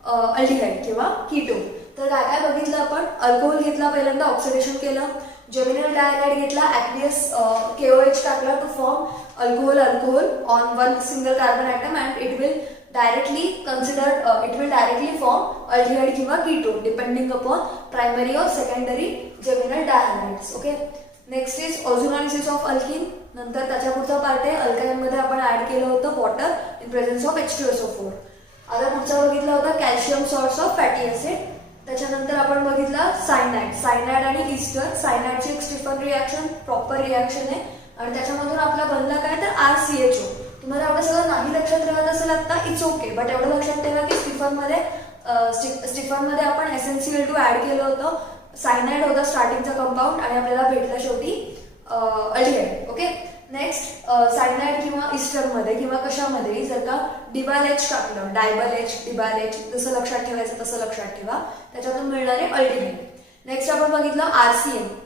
aldehyde किंवा कीटोन. तर काय काय बघितलं आपण, अल्कोहोल घेतला, पहिल्यांदा ऑक्सिडेशन केलं, जेमिनल डायहाइड घेतला, ॲक्वियस KOH टाकला to form alcohol on one single carbon atom and it will directly form aldehyde किंवा कीटोन डिपेंडिंग अपॉन प्रायमरी और secondary geminal dihalides. Okay, next is ozonolysis of alkene. नंतर त्याच्या पुढचा पार्ट आहे अल्काइन मध्ये आपण ऍड केलं होतं water in presence of H2SO4. आता पुढचा बघितला होता calcium salts of fatty acid. त्याच्यानंतर आपण बघितला सायनाइड आणि ईस्टर. सायनाइडची एक स्टीफन रिॲक्शन प्रॉपर रिॲक्शन आहे आणि त्याच्यामधून आपला बनला काय तर RCHO. तुम्हाला एवढं सगळं नाही लक्षात राहत असेल आता, इट्स ओके, बट एवढं लक्षात ठेवा की स्टीफन मध्ये आपण SnCl2 ऍड केलं होतं. सायनाइड होता स्टार्टिंगचा कंपाऊंड आणि आपल्याला भेटला शेवटी अल्डिहाइड. ओके, नेक्स्ट सायनाइड किंवा ईस्टर मध्ये किंवा कशामध्ये जर का डिबाल-H टाकलं, डिबाल-H जसं लक्षात ठेवायचं तसं लक्षात ठेवा, त्याच्यातून मिळणारे अल्डिहाइड. नेक्स्ट आपण बघितलं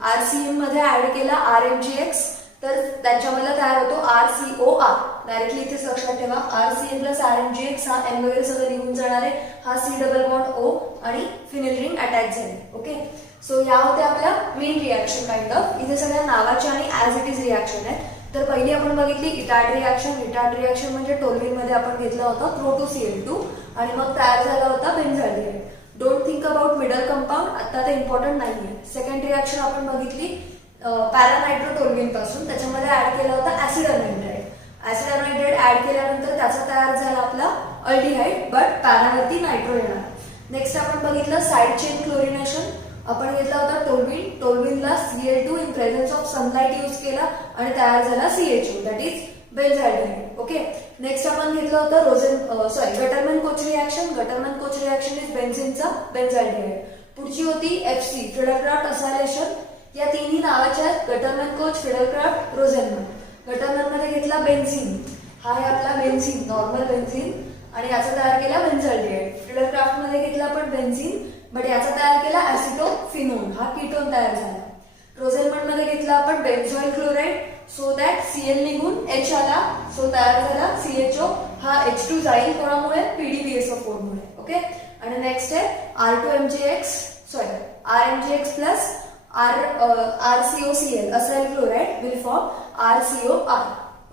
RCM मध्ये ऍड केला RMgx, तर त्याच्यामध्ये तयार होतो RCOR. डायरेक्टली इथेच लक्षात ठेवा RCM प्लस RMgx, हा N वगैरे सगळं निघून जाणार आहे, हा C डबल बॉन्ड O आणि फिनिल रिंग अटॅच झाले. ओके, सो या होत्या आपल्या मेन रिॲक्शन काइंड ऑफ. इथे सगळ्या नावाच्या आणि ऍज इट इज रिॲक्शन आहेत. तर पहिली आपण बघितली इटार्ड रिॲक्शन म्हणजे टोल्युइन मध्ये आपण घेतला होता Pro2Cl2 आणि मग तयार झाला होता benzaldehyde. Don't think about middle compound, आता ते इम्पॉर्टंट नाहीये. सेकंड रिॲक्शन आपण बघितली पॅरानायट्रोटोल्युइन पासून, त्याच्यामध्ये ऍड केला होता ऍसिड अनहायड्राइड ऍड केल्यानंतर त्याचा तयार झाला आपला अल्डिहाइड, बट पॅरावरती नायट्रो येणार. नेक्स्ट आपण बघितलं साइड चेन क्लोरिनेशन. आपण घेतला होता टोल्युइनला Cl2 in presence of sunlight use केला आणि तयार झाला CHO, that is benzaldehyde. Okay, next आपण घेतलं होतं गटरमॅन-कोच रिॲक्शन इज बेन्झिनचा बेन्झाल्डिहाइड. पुढची होती FC फ्रिडलक्राफ्ट असायलेशन. या तिन्ही नावाच्या गटरमॅन-कोच, फ्रिडलक्राफ्ट, रोझेनमन. गटरमॅन मध्ये घेतला बेन्झीन, हा आहे आपला बेन्झीन, नॉर्मल बेन्झीन, आणि याचा तयार केला बेन्झाल्डिहाइड. फ्रिडलक्राफ्ट मध्ये घेतला आपण बेन्झीन, बट याचा तयार केला ऍसिटोफिनोन, हा कीटोन तयार झाला. रोझेनमन मध्ये घेतला आपण बेन्झोइल क्लोराइड, सो दॅट Cl निघून H आला, सो तयार झाला CHO, हा H2 जाईल कोणामुळे PDBSO4 मुळे. ओके, आणि नेक्स्ट आहे RMgx plus RCOCl acyl chloride will form RCOR.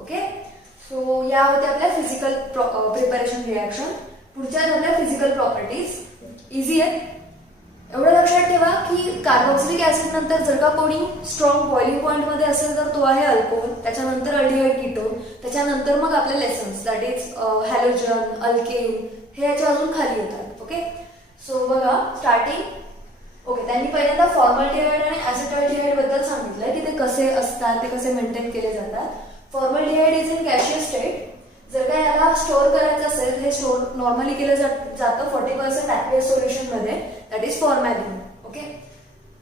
Okay, so या होत्या आपल्या फिजिकल प्रिपरेशन रिॲक्शन. पुढच्या झाल्या फिजिकल प्रॉपर्टीज. इझी आहे, एवढं लक्षात ठेवा की कार्बोक्सिलिक ऍसिड नंतर जर का कोणी स्ट्रॉंग बॉइलिंग पॉइंट मध्ये असेल तर तो आहे अल्कोहोल, त्याच्यानंतर अल्डिहाइड कीटोन, त्याच्यानंतर मग आपले lessons that is halogen, alkane, हे याच्या अजून खाली येतात. ओके, सो बघा स्टार्टिंग. ओके, त्यांनी पहिल्यांदा फॉर्मल्डिहाइड आणि ऍसिटल्डिहाइड बद्दल सांगितलंय की ते कसे असतात, ते कसे मेंटेन केले जातात. Formaldehyde is in gaseous state. जर का याला स्टोअर करायचं असेल, हे स्टोअर नॉर्मली केलं जातं 40% ॲक्वियस सोल्युशन मध्ये, दॅट इज फॉर्मॅलिन. ओके,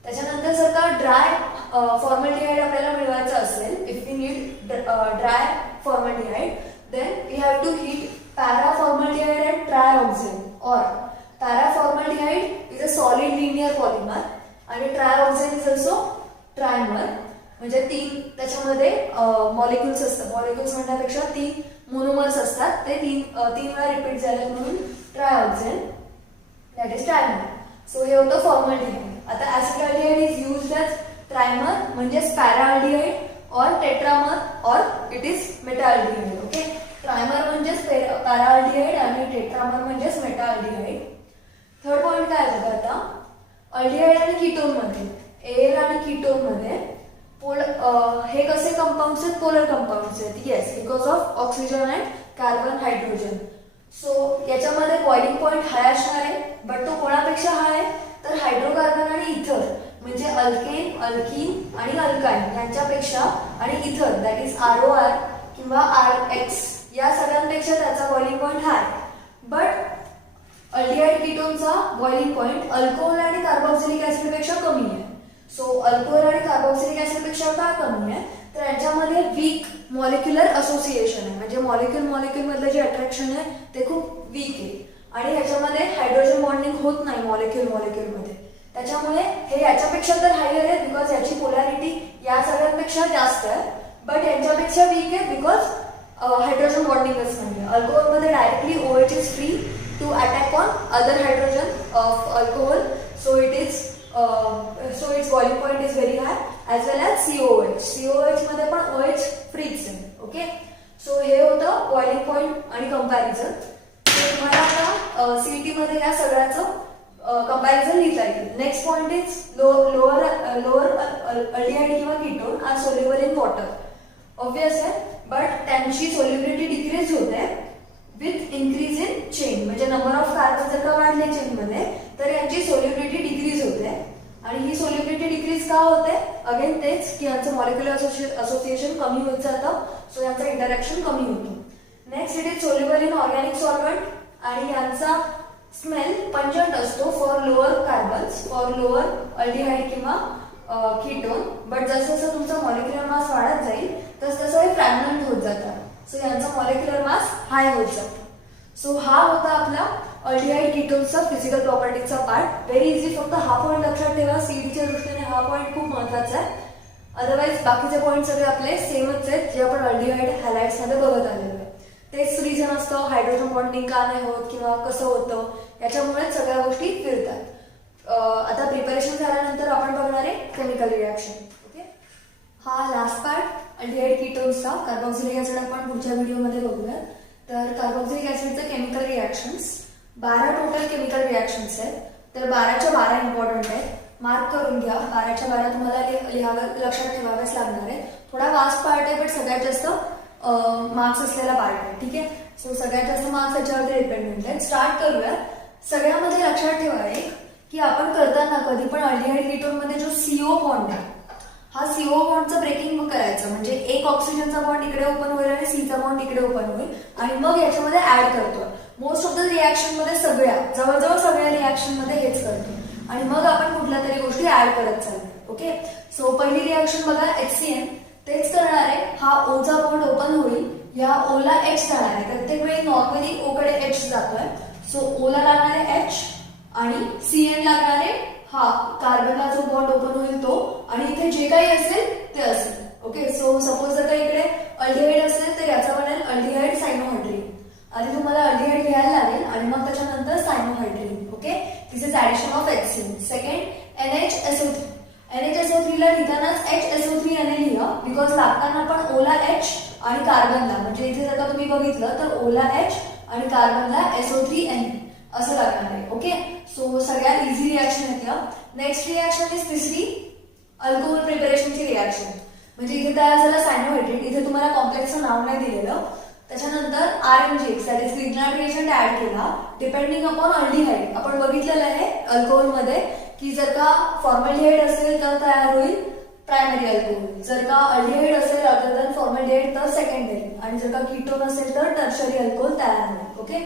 त्याच्यानंतर जर का ड्राय फॉर्मल्डिहाइड आपल्याला मिळवायचं असेल, if we need dry formaldehyde, then we have to heat paraformaldehyde at trioxane. और paraformaldehyde is a solid linear polymer आणि ट्रायऑक्सिन इज ऑल्सो ट्रायमर. म्हणजे 3 त्याच्यामध्ये मॉलिक्युल्स असतात, मॉलिक्युल्स म्हणण्यापेक्षा 3 मोनोमर्स असतात, ते 3 वेळा रिपीट झाले म्हणून ट्रायऑक्सिन, दॅट इज ट्रायमर. सो हे होतं फॉर्मल्डिहाइड. आता ऍसिटल्डिहाइड इज युज्ड एज ट्रायमर म्हणजेच पॅराअल्डिहाइड, और टेट्रामर और इट इज मेटाअल्डिहाइड. ओके, ट्रायमर म्हणजेच पॅराअल्डिहाइड आणि टेट्रामर म्हणजेच मेटाअल्डिहाइड. थर्ड पॉइंट काय आहे आता, अल्डिहाइड आणि कीटोन मध्ये, एल आणि कीटोन मध्ये हे कसे कंपाउंड्स आहेत, पोलर कंपाउंड्स आहेत. Yes, because of oxygen and carbon hydrogen. So याच्यामध्ये बॉइलिंग पॉइंट हाय असणार आहे, बट तो कोणापेक्षा हाय आहे तर हायड्रोकार्बन आणि इथर म्हणजे अल्केन, अल्कीन आणि अल्काइन यांच्यापेक्षा, आणि इथर दॅट इज ROR किंवा RX या सगळ्यांपेक्षा त्याचा boiling point high. But aldehyde कीटोनचा बॉइलिंग पॉइंट अल्कोहोल आणि कार्बोक्सिलिक ऍसिड पेक्षा कमी आहे. सो अल्कोहोल आणि कार्बोक्सिलिक ऍसिड पेक्षा का कमी आहे तर यांच्यामध्ये वीक मॉलिक्युलर असोसिएशन आहे, म्हणजे मॉलिक्युल मधलं जे अट्रॅक्शन आहे ते खूप वीक आहे आणि ह्याच्यामध्ये हायड्रोजन बॉन्डिंग होत नाही मॉलिक्युल मध्ये. त्याच्यामुळे हे याच्यापेक्षा तर हायर आहे बिकॉज याची पोलॅरिटी या सगळ्यांपेक्षा जास्त आहे, बट यांच्यापेक्षा वीक आहे बिकॉज हायड्रोजन बॉन्डिंगच नाही. अल्कोहोल मध्ये directly OH is free to attack on other hydrogen of alcohol, so its boiling point is very high as well as COH मध्ये पण OH फ्रीच आहे. ओके, सो हे होतं बॉइलिंग पॉइंट आणि कंपॅरिझन. तुम्हाला आता CET मध्ये या सगळ्याचं कंपॅरिझन लिहिता येईल. Next point is lower aldehyde किंवा ketone are soluble in water. Obvious आहे, बट त्यांची सोल्युबिलिटी डिक्रीज होते विथ इन्क्रीज इन चेन, म्हणजे नंबर ऑफ कार्बन जर का वाढले चेन मध्ये तर यांची सोल्युबिलिटी डिक्रीज होते. आणि ही सोल्युबिलिटी डिक्रीज का होते, अगेन तेच की यांचं मॉलिक्युलर असोसिएशन कमी होत जातं, सो यांचं इंटरॅक्शन कमी होतं. Next it is soluble in organic solvent आणि यांचा स्मेल पंजंट असतो for lower carbons, for lower aldehyde किंवा कीटोन. बट जसं जसं तुमचा मॉलिक्युलर मास वाढत जाईल तस तसं हे फ्रॅगमेंट होत जातात, सो यांचा मॉलिक्युलर मास हाय होत जातो. सो हा होता आपला अल्डिहाइड कीटोनचा फिजिकल प्रॉपर्टीचा पार्ट. व्हेरी इझी, फक्त हा पॉईंट लक्षात ठेवा, सीईटीच्या दृष्टीने हा पॉईंट खूप महत्वाचा आहे. अदरवाईज बाकीचे पॉईंट सगळे आपले सेमच आहेत जे आपण अल्डिहाइड हॅलाइड्स मध्ये बघत आलेलो आहे. तेच रिझन असतं हायड्रोजन बॉन्डिंग का नाही होत किंवा कसं होतं, याच्यामुळे सगळ्या गोष्टी फिरतात. आता प्रिपरेशन झाल्यानंतर आपण बघणार आहे केमिकल रिॲक्शन. ओके, हा लास्ट पार्ट अल्डिहाइड कीटोन्सचा. कार्बोक्सिलिक ऍसिड आपण पुढच्या व्हिडिओमध्ये बघूया. तर कार्बोक्सिलिक ऍसिडचे chemical reactions 12 total chemical reactions आहेत. तर 12च्या 12 इम्पॉर्टंट आहेत, मार्क करून घ्या. 12च्या 12 तुम्हाला लक्षात ठेवाव्याच लागणार आहे. थोडा वास्ट पार्ट आहे बट सगळ्यात जास्त मार्क्स असलेला पार्ट आहे. ठीक आहे, सो सगळ्यात जास्त मार्क्स याच्यावरती डिपेंडेंट आहेत. स्टार्ट करूया. सगळ्यामध्ये लक्षात ठेवा एक की आपण करताना कधी पण अल्डिहाइड कीटोन मध्ये जो CO बॉन्ड आहे हा CO बॉन्डचं ब्रेकिंग करायचं, म्हणजे एक ऑक्सिजनचा बॉन्ड इकडे ओपन होईल आणि Cचा बॉन्ड इकडे ओपन होईल आणि मग याच्यामध्ये ऍड करतो. मोस्ट ऑफ द रिॲक्शन मध्ये जवळजवळ सगळ्या रिॲक्शन मध्ये हेच करतो आणि मग आपण कुठल्या तरी गोष्टी ऍड करत चालतो. ओके, सो पहिली रिॲक्शन बघा HCN. तेच करणार आहे, हा ओचा बॉन्ड ओपन होईल, या ओला H जाणार आहे. प्रत्येक वेळी नॉर्मली ओकडे H जातोय, सो ओला लागणार आहे H आणि CN लागणार आहे हा कार्बनला जो बॉन्ड ओपन होईल तो, आणि इथे जे काही असेल ते असेल. ओके, सो सपोज जर का इकडे अल्डिहाइड असेल तर याचा बनेल अल्डिहाइड सायनोहायड्रिन. आधी तुम्हाला अल्डिहाइड लिहायला लागेल आणि मग त्याच्यानंतर cyanohydrin. Okay, this is addition of HCN. Second NHSO3. NHSO3 ला लिहितानाच HSO3 लिहा बिकॉज लागताना पण ओला H आणि कार्बनला, म्हणजे इथे जर का तुम्ही बघितलं तर ओला H आणि कार्बनला SO3 असं लागणार आहे. ओके, सो सगळ्यात इझी रिॲक्शन आहे. नेक्स्ट रिॲक्शन इज तिसरी अल्कोहोल प्रिपरेशनची रिॲक्शन, म्हणजे इथे तयार झालं सायनोहायड्रेट. इथे तुम्हाला कॉम्प्लेक्सचं नाव नाही दिलेलं. त्याच्यानंतर RMGX that is Grignard reagent add केला डिपेंडिंग अपॉन अल्डिहाइड. आपण बघितलेलं आहे अल्कोहोल मध्ये की जर का फॉर्मल्डिहाइड असेल तर तयार होईल प्रायमरी अल्कोहोल, जर का अल्डिहाइड असेल अदर दॅन फॉर्मल्डिहाइड तर सेकंडरी, आणि जर का कीटोन असेल तर टर्शरी अल्कोहोल तयार होईल. ओके,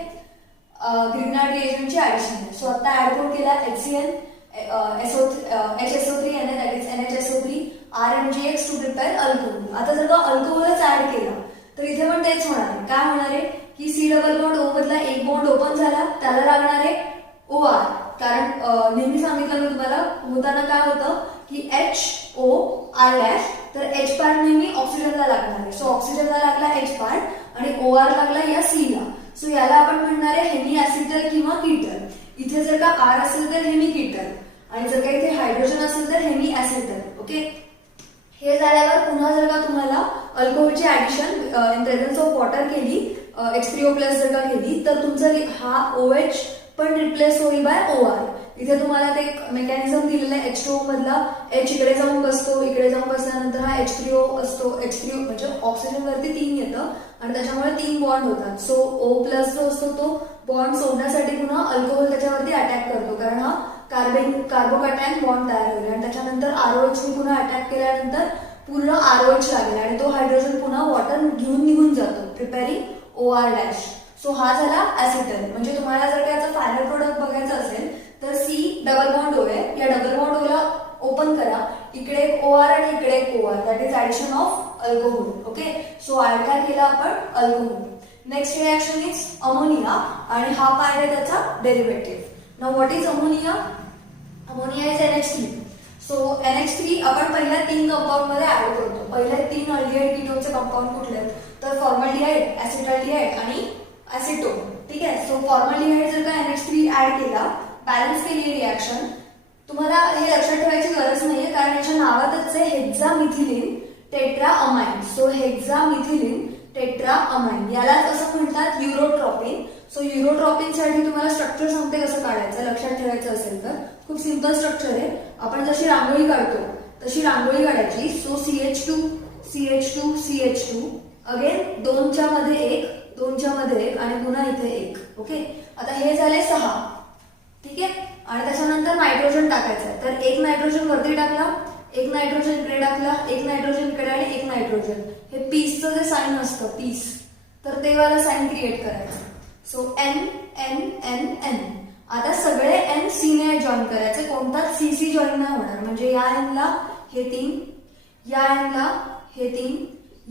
ग्रिग्नार्ड रिएजंटची ऍडिशन आहे. सो आता ऍड करून केला HCN, HSO3 that is NHSO3, RMGX to prepare alcohol. आता जर का अल्कोहोलच ऍड केला तर इथे पण तेच होणार आहे. काय होणार आहे की C डबल बॉन्ड O मधला एक बॉन्ड ओपन झाला, त्याला लागणार आहे OR. कारण नेहमी सांगितलं मी तुम्हाला होताना काय होतं की HOR' तर H पार्ट नेहमी ऑक्सिजनला लागणार आहे. सो ऑक्सिजनला लागला H पार्ट आणि OR लागला या C ला. सो याला आपण म्हणणार आहे हेमी ऍसिटल किंवा कीटल. इथे जर का R असेल तर हेमी कीटल आणि जर का इथे हायड्रोजन असेल तर हेमी ऍसिटल. ओके, हे झाल्यावर पुन्हा जर का तुम्हाला अल्कोहोलची addition in presence of water केली, H3O+ जर का केली तर तुमचा हा OH पण रिप्लेस होईल बाय OR. इथे तुम्हाला ते एक मेकॅनिझम दिलेलं आहे H2O मधला. H इकडे जाऊन बसतो, इकडे जाऊन बसल्यानंतर हा H3O असतो. H3O म्हणजे ऑक्सिजन वरती 3 येतं आणि त्याच्यामुळे 3 बॉन्ड होतात. सो O+ जो असतो तो बॉन्ड सोडण्यासाठी पुन्हा अल्कोहोल त्याच्यावरती अटॅक करतो, कारण हा कार्बोकॅटायन बॉन्ड तयार होईल आणि त्याच्यानंतर ROH पुन्हा अटॅक केल्यानंतर पूर्ण ROH लागेल आणि तो हायड्रोजन पुन्हा वॉटर घेऊन निघून जातो, प्रिपेरिंग OR'. सो हा झाला ऍसिटल. म्हणजे तुम्हाला जर का याचा फायनल प्रोडक्ट बघायचं असेल तर C डबल बॉन्ड O आहे. या डबल बॉन्ड O ला ओपन करा, इकडे एक OR आणि इकडे एक OR, that is addition of alcohol. Okay, so add काय केला आपण, alcohol. Next reaction is ammonia आणि हा पार्ट आहे त्याचा derivative. Now what is ammonia? Ammonia is NH3. So NH3 आपण पहिल्या 3 कंपाऊंड मध्ये ऍड करतो. पहिले 3 अल्डिहाइड कीटोनचे कंपाऊंड कुठले आहेत, तर फॉर्मल्डिहाइड, ऍसिटाल्डिहाइड आणि ऍसिटोन. ठीक आहे, सो फॉर्मल्डिहाइड जर का NH3 ऍड केला, बॅलन्स केली रिएक्शन, तुम्हाला हे लक्षात ठेवायची गरज नाहीये कारण याच्या नावातच आहे हेक्सामिथिलीन टेट्राअमाइन. सो हेक्सामिथिलीन टेट्राअमाइन यालाच असं म्हणतात युरोट्रॉपिन. सो युरोट्रॉपिन साठी तुम्हाला स्ट्रक्चर सांगते कसं काढायचं, लक्षात ठेवायचं असेल तर खूप सिंपल स्ट्रक्चर आहे. आपण जशी रांगोळी काढतो तशी रांगोळी काढायची. So CH2 CH2 CH2 again 2च्या मध्ये 1 2च्या मध्ये 1 आणि पुन्हा इथे 1. ओके, आता हे झाले 6. ठीक आहे, आणि त्याच्यानंतर नायट्रोजन टाकायचं आहे. तर एक नायट्रोजन वरती टाकला, एक नायट्रोजन इकडे टाकला, एक नायट्रोजन इकडे आणि एक नायट्रोजन. हे पीसचं जे साइन असतं पीस, तर ते वाला साइन क्रिएट करायचं. So N N N N. आता सगळे N C ने जॉईन करायचे, कोणताच CC जॉईन नाही होणार. म्हणजे या N ला हे 3, या N ला हे 3,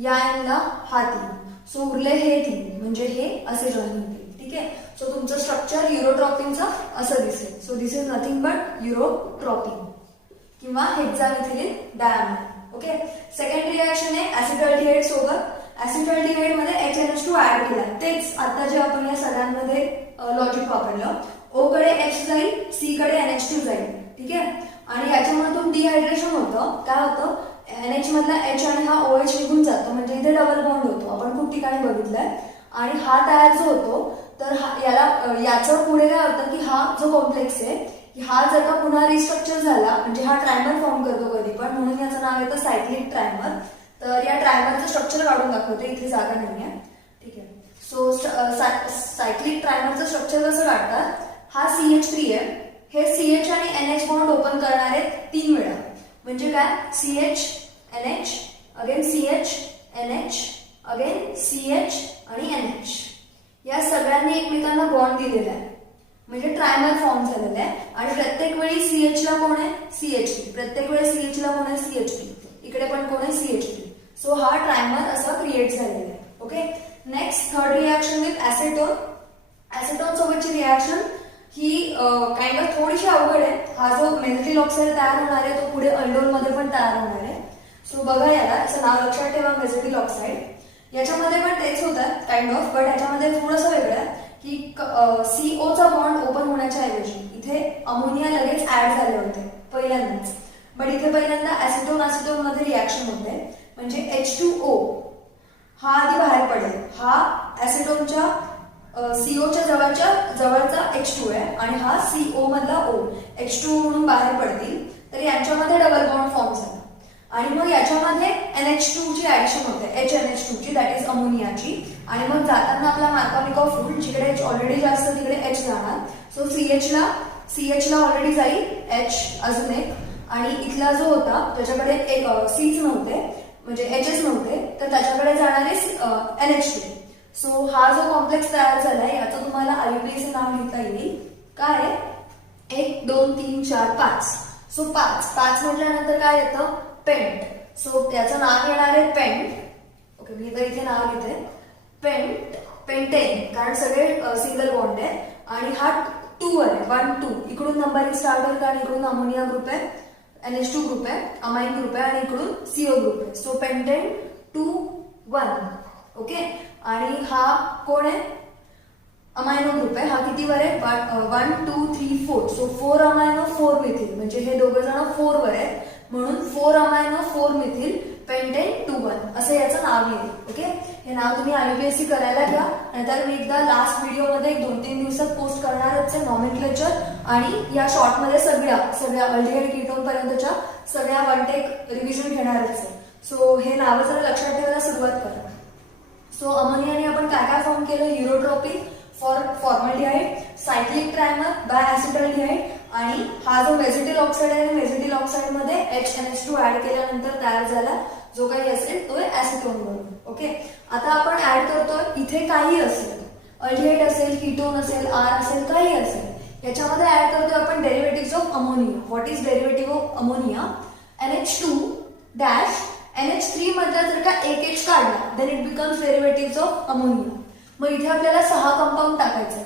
या N ला हा 3. सो उरले हे 3, म्हणजे हे असे जॉईन होतील. ठीक आहे, सो तुमचं स्ट्रक्चर युरोट्रॉपिनचं असं दिसेल. So this is nothing but urotropin किंवा hexamethylene diamine. Okay, second reaction आहे ऍसिटाल्डिहाइड सोबत. ऍसिटाल्डिहाइड मध्ये HNH2 ऍड केला. तेच आता जे आपण या सगळ्यांमध्ये लॉजिक वापरलं. O कडे H जाईल, C कडे NH2 जाईल. ठीक आहे, आणि याच्यामधून डिहायड्रेशन होतं. काय होतं, NH मधला H आणि हा OH निघून जातो, म्हणजे इथे डबल बॉन्ड होतो. आपण खूप ठिकाणी बघितलंय. आणि हा तयार जो होतो तर याचं पुढे काय होतं की हा जो कॉम्प्लेक्स आहे, हा जर का पुन्हा रिस्ट्रक्चर झाला म्हणजे हा ट्रायमर फॉर्म करतो कधी पण, म्हणून याचं नाव येतं सायक्लिक ट्रायमर. तर या ट्रायमरचं स्ट्रक्चर काढून दाखवते, इथे जागा नाहीये. ठीक आहे, सो सायक्लिक ट्रायमरचं स्ट्रक्चर कसं काढतात, हा CH3 आहे. हे CH आणि NH बॉन्ड ओपन करणार आहेत 3 वेळा. म्हणजे काय, CH NH again CH NH again CH आणि NH. या सगळ्यांनी एकमेकांना बॉन्ड दिलेला आहे, म्हणजे ट्रायमर फॉर्म झालेला आहे. आणि प्रत्येक वेळी CH ला कोण आहे, CH3. प्रत्येक वेळी CH ला कोण आहे, CH3. इकडे पण कोण आहे, CH3. सो हा ट्रायमर असा क्रिएट झालेला आहे. Okay, next third reaction with acetone. Acetone सोबतची रिएक्शन ही काइंड ऑफ थोडीशी अवघड आहे. हा जो मेथिल ऑक्साईड तयार होणार आहे तो पुढे अल्डोल मध्ये पण तयार होणार आहे. सो बघा, याला असं नाव लक्षात ठेवा, मेथिल ऑक्साईड. याच्यामध्ये पण तेच होतं काइंड ऑफ, बट याच्यामध्ये थोडंसं वेगळं आहे की CO चा बॉन्ड ओपन होण्याच्या ऐवजी इथे अमोनिया लगेच ऍड झाले होते पहिल्यांदाच. बट इथे पहिल्यांदा ऍसिटोन मध्ये रिएक्शन होते, म्हणजे H2O हा आधी बाहेर पडेल. हा ऍसिटोनच्या COच्या जवळचा H2 आहे आणि हा CO मधला O H2O म्हणून बाहेर पडतील. तर यांच्यामध्ये डबल बॉन्ड फॉर्म झाला आणि मग याच्यामध्ये NH2 ची ऍडिशन होते, HNH2 ची, दॅट इज अमोनियाची. आणि मग जाताना आपला मार्कोनिक ऑफ वूड, जिकडे H ऑलरेडी जास्त तिकडे H जाणार. सो CH ला ऑलरेडी जाईल H अजून एक, आणि इथला जो होता त्याच्याकडे एक Cच नव्हते, म्हणजे H's नव्हते, तर त्याच्याकडे जाणारे NH2. सो हा जो कॉम्प्लेक्स तयार झालाय याचं तुम्हाला IUPAC नाव लिहिता येईल. काय, 1 2 3 4 5. सो 5 म्हटल्यानंतर काय येतं, पेंट. सो याचं नाव येणार आहे पेंट. ओके, मी तर इथे नाव लिहिते पेंटेन, कारण सगळे सिंगल बॉन्ड आहे. आणि हा 2 आहे, 1 2. इकडून नंबरिंग स्टार्ट होईल कारण इकडून अमोनिया ग्रुप आहे, NH2 ग्रुप आहे, अमाइन ग्रुप आहे आणि इकडून CO ग्रुप आहे. So pentane 2 1. ओके, आणि हा कोण आहे, अमायनो ग्रुप आहे. हा किती वर आहे, 1 2 3 4. सो 4 अमायनो 4 मिथिल, म्हणजे हे दोघं जण 4 वर आहेत, म्हणून 4 अमायनो 4 मिथिल पेंटेन 2 1 असं याचं नाव येईल. ओके, हे नाव तुम्ही IUPAC करायला घ्या, नाहीतर मी एकदा लास्ट व्हिडिओमध्ये 2-3 दिवसात पोस्ट करणारच आहे नॉमेनक्लेचर आणि या शॉर्टमध्ये सगळ्या अल्डिहाइड कीटोन पर्यंतच्या सगळ्या वन टेक रिव्हिजन घेणारच आहे. सो हे नाव जरा लक्षात ठेवायला सुरुवात करा. सो अमोनियाने आपण काय काय फॉर्म केलं, युरोट्रॉपिक फॉर फॉर्मल्डिहाइड, सायक्लिक ट्रायमर बाय ऍसिटल्डिहाइड, आणि हा जो मेझेटिल ऑक्साइड आहे मेझेटिल ऑक्साइड मध्ये HNH2 ऍड केल्यानंतर तयार झाला जो काही असेल तो ऍसिटोन बनतो. ओके, आता आपण ऍड करतोय इथे काही असेल, अल्डिहाइड असेल, कीटोन असेल, R असेल, काही असेल, याच्यामध्ये ऍड करतोय आपण derivative of ammonia. What is derivative of ammonia? NH2 dash NH3 मधला जर का एक H काढला then it becomes derivative of ammonia. मग इथे आपल्याला 6 कंपाऊंड टाकायचे,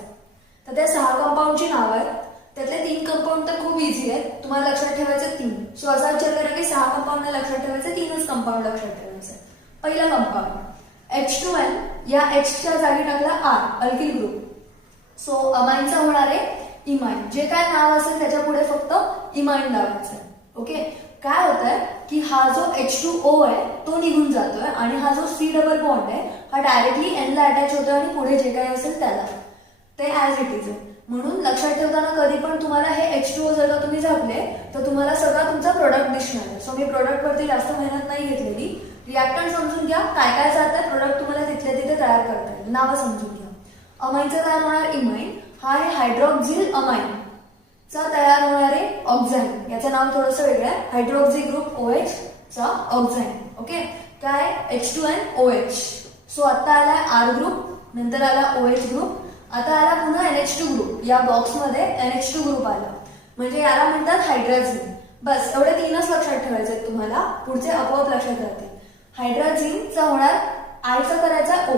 तर त्या 6 कंपाऊंडची नाव आहेत. त्यातले 3 कंपाऊंड तर खूप इझी आहेत, तुम्हाला लक्षात ठेवायचे 3. सो असा विचार करा की 6 कंपाऊंड लक्षात ठेवायचे, 3च कंपाऊंड लक्षात ठेवायचे. पहिला कंपाऊंड H2N, या H च्या जागी टाकला R, अल्किल ग्रुप. सो अमाइनचा होणार आहे इमाइन. जे काय नाव असेल त्याच्या पुढे फक्त इमाइन लावायचं. ओके, काय होतंय की हा जो H2O आहे तो निघून जातोय आणि हा जो C डबल बॉन्ड आहे हा डायरेक्टली N ला अटॅच होतोय आणि पुढे जे काही असेल त्याला ते ऍज इट इज आहे. म्हणून लक्षात ठेवताना कधी पण तुम्हाला हे H2O जर का तुम्ही झाकले तर तुम्हाला सगळा तुमचा प्रोडक्ट दिसणार आहे. सो मी प्रोडक्ट वरती जास्त मेहनत नाही घेतलेली. रिॲक्टंट समजून घ्या, काय काय जातं प्रोडक्ट तुम्हाला तिथल्या तिथे तयार करता येईल. नावं समजून घ्या. अमाइनचा तयार होणार इमाइन, हा आहे हायड्रॉक्झिल अमाइन चा तयार होणारे ऑक्झाईन. याचं नाव थोडंसं वेगळं आहे, हायड्रॉक्झी ग्रुप OH चा ऑक्झाईन. ओके, काय H2NOH. सो आता आलाय R ग्रुप, नंतर आला OH ग्रुप, आता आला पुन्हा NH2 ग्रुप. या बॉक्समध्ये NH2 ग्रुप आला, म्हणजे याला म्हणतात हायड्राझिन. बस एवढे 3च लक्षात ठेवायचे तुम्हाला, पुढचे आपोआप लक्षात राहतील. हायड्राझिनचा होणार आयचा करायचा O.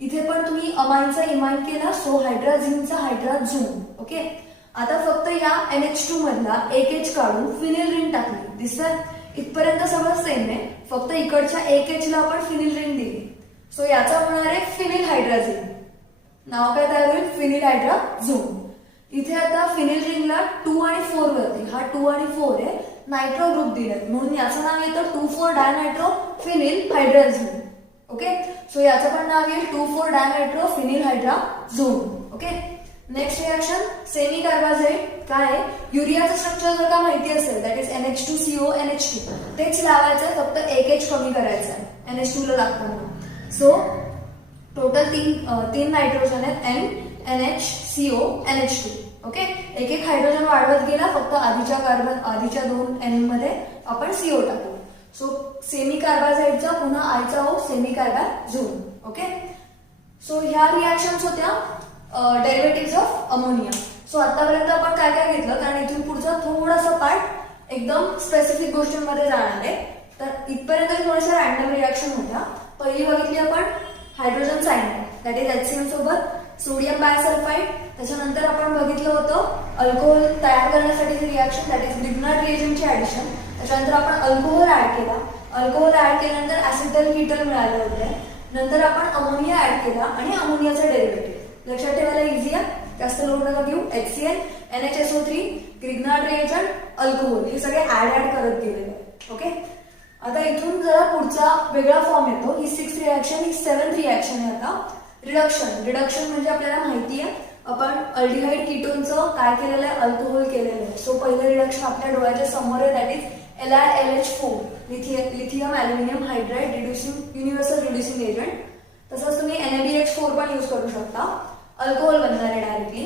इथे पण तुम्ही अमाइनचा इमाइन केला, सो हायड्राझिनचा हायड्राझून. ओके, आता फक्त या NH2 मधला एक H काढून फिनिल रिंग टाकली. दिसतंय इथपर्यंत सगळं सेम आहे, फक्त इकडच्या एक H ला आपण फिनिल रिंग दिली. सो याचा होणार आहे फिनिल हायड्राझिन. नाव काय तयार होईल? फिनिल हायड्राझून. इथे आता फिनिल रिंगला 2 आणि 4 वरती, हा 2 आणि 4 आहे, नायट्रो ग्रुप दिलाय म्हणून याचं नाव येतं 2,4 dinitro phenyl hydrazine. Okay, so याचं पण नाव येईल 2,4 dinitro phenyl hydrazone. Okay, next reaction semicarbazide. काय आहे? युरियाचं स्ट्रक्चर जर का माहिती असेल दॅट इज NH2CO NH2, तेच लावायचं, फक्त एक H कमी करायचं आहे NH2 ला लागताना. सो टोटल 3 नायट्रोजन आहेत, NH CO NH2. ओके, एक एक हायड्रोजन वाढवत गेला, फक्त आधीच्या 2 N मध्ये आपण CO टाकू. सो सेमी कार्बाझाइडचा पुन्हा आयचा O सेमी कार्बाझोन. ओके, सो ह्या रिॲक्शन्स होत्या डेरिव्हेटिव्ह ऑफ अमोनिया. सो आतापर्यंत आपण काय काय घेतलं, कारण इथून पुढचा थोडासा पार्ट एकदम स्पेसिफिक गोष्टींमध्ये जाणार आहे. तर इथपर्यंत थोड्याशा रॅन्डम रिॲक्शन होत्या. पहिली बघितली आपण hydrogen cyanide, that is HCl सोबत सोडियम बायसल्फाइड. त्याच्यानंतर आपण बघितलं होतं अल्कोहोल तयार करण्यासाठीची रिॲक्शन, दॅट इज ग्रिग्नार्ड रिएजंटची ऍडिशन. त्याच्यानंतर आपण अल्कोहोल ऍड केला, अल्कोहोल ऍड केल्यानंतर ऍसिटल कीटल मिळाले होते. नंतर आपण अमोनिया ऍड केला आणि अमोनियाचा डेरिव्हेटिव्ह. लक्षात ठेवायला इझी आहे, जास्त लोड नका घेऊ. HCl NHSO3 Grignard reagent alcohol हे सगळे ऍड करत गेलेले. ओके, आता इथून जरा पुढचा वेगळा फॉर्म येतो. ही 6th रिॲक्शन, ही 7th रिॲक्शन आहे. आता रिडक्शन म्हणजे आपल्याला माहिती आहे आपण अल्डिहाइड कीटोनचं काय केलेलं आहे, अल्कोहोल केलेलं आहे. सो पहिलं रिडक्शन आपल्या डोळ्याच्या समोर आहे, that is LiLH4 lithium aluminium hydride reducing universal reducing agent. तसंच तुम्ही NaBH4 पण यूज करू शकता. अल्कोहोल बनणार आहे डायरेक्टली.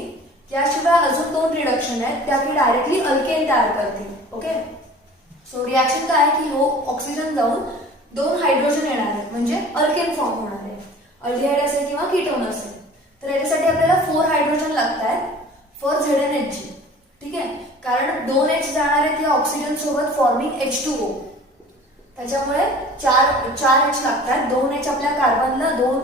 याशिवाय अजून 2 रिडक्शन आहेत, त्या की डायरेक्टली अल्केन तयार करतील. ओके, सो रिॲक्शन काय आहे की हो ऑक्सिजन जाऊन 2 हायड्रोजन येणार आहेत, म्हणजे अल्केन फॉर्म होणार आहे. अल्डिहाइड असेल किंवा कीटोन असेल, तर याच्यासाठी आपल्याला 4 हायड्रोजन लागत आहेत फॉर ZnHg. ठीक आहे, कारण 2 H जाणार आहेत या ऑक्सिजन सोबत फॉर्मिंग H2O. त्याच्यामुळे 4 H लागतात, 2 H आपल्या कार्बनला, 2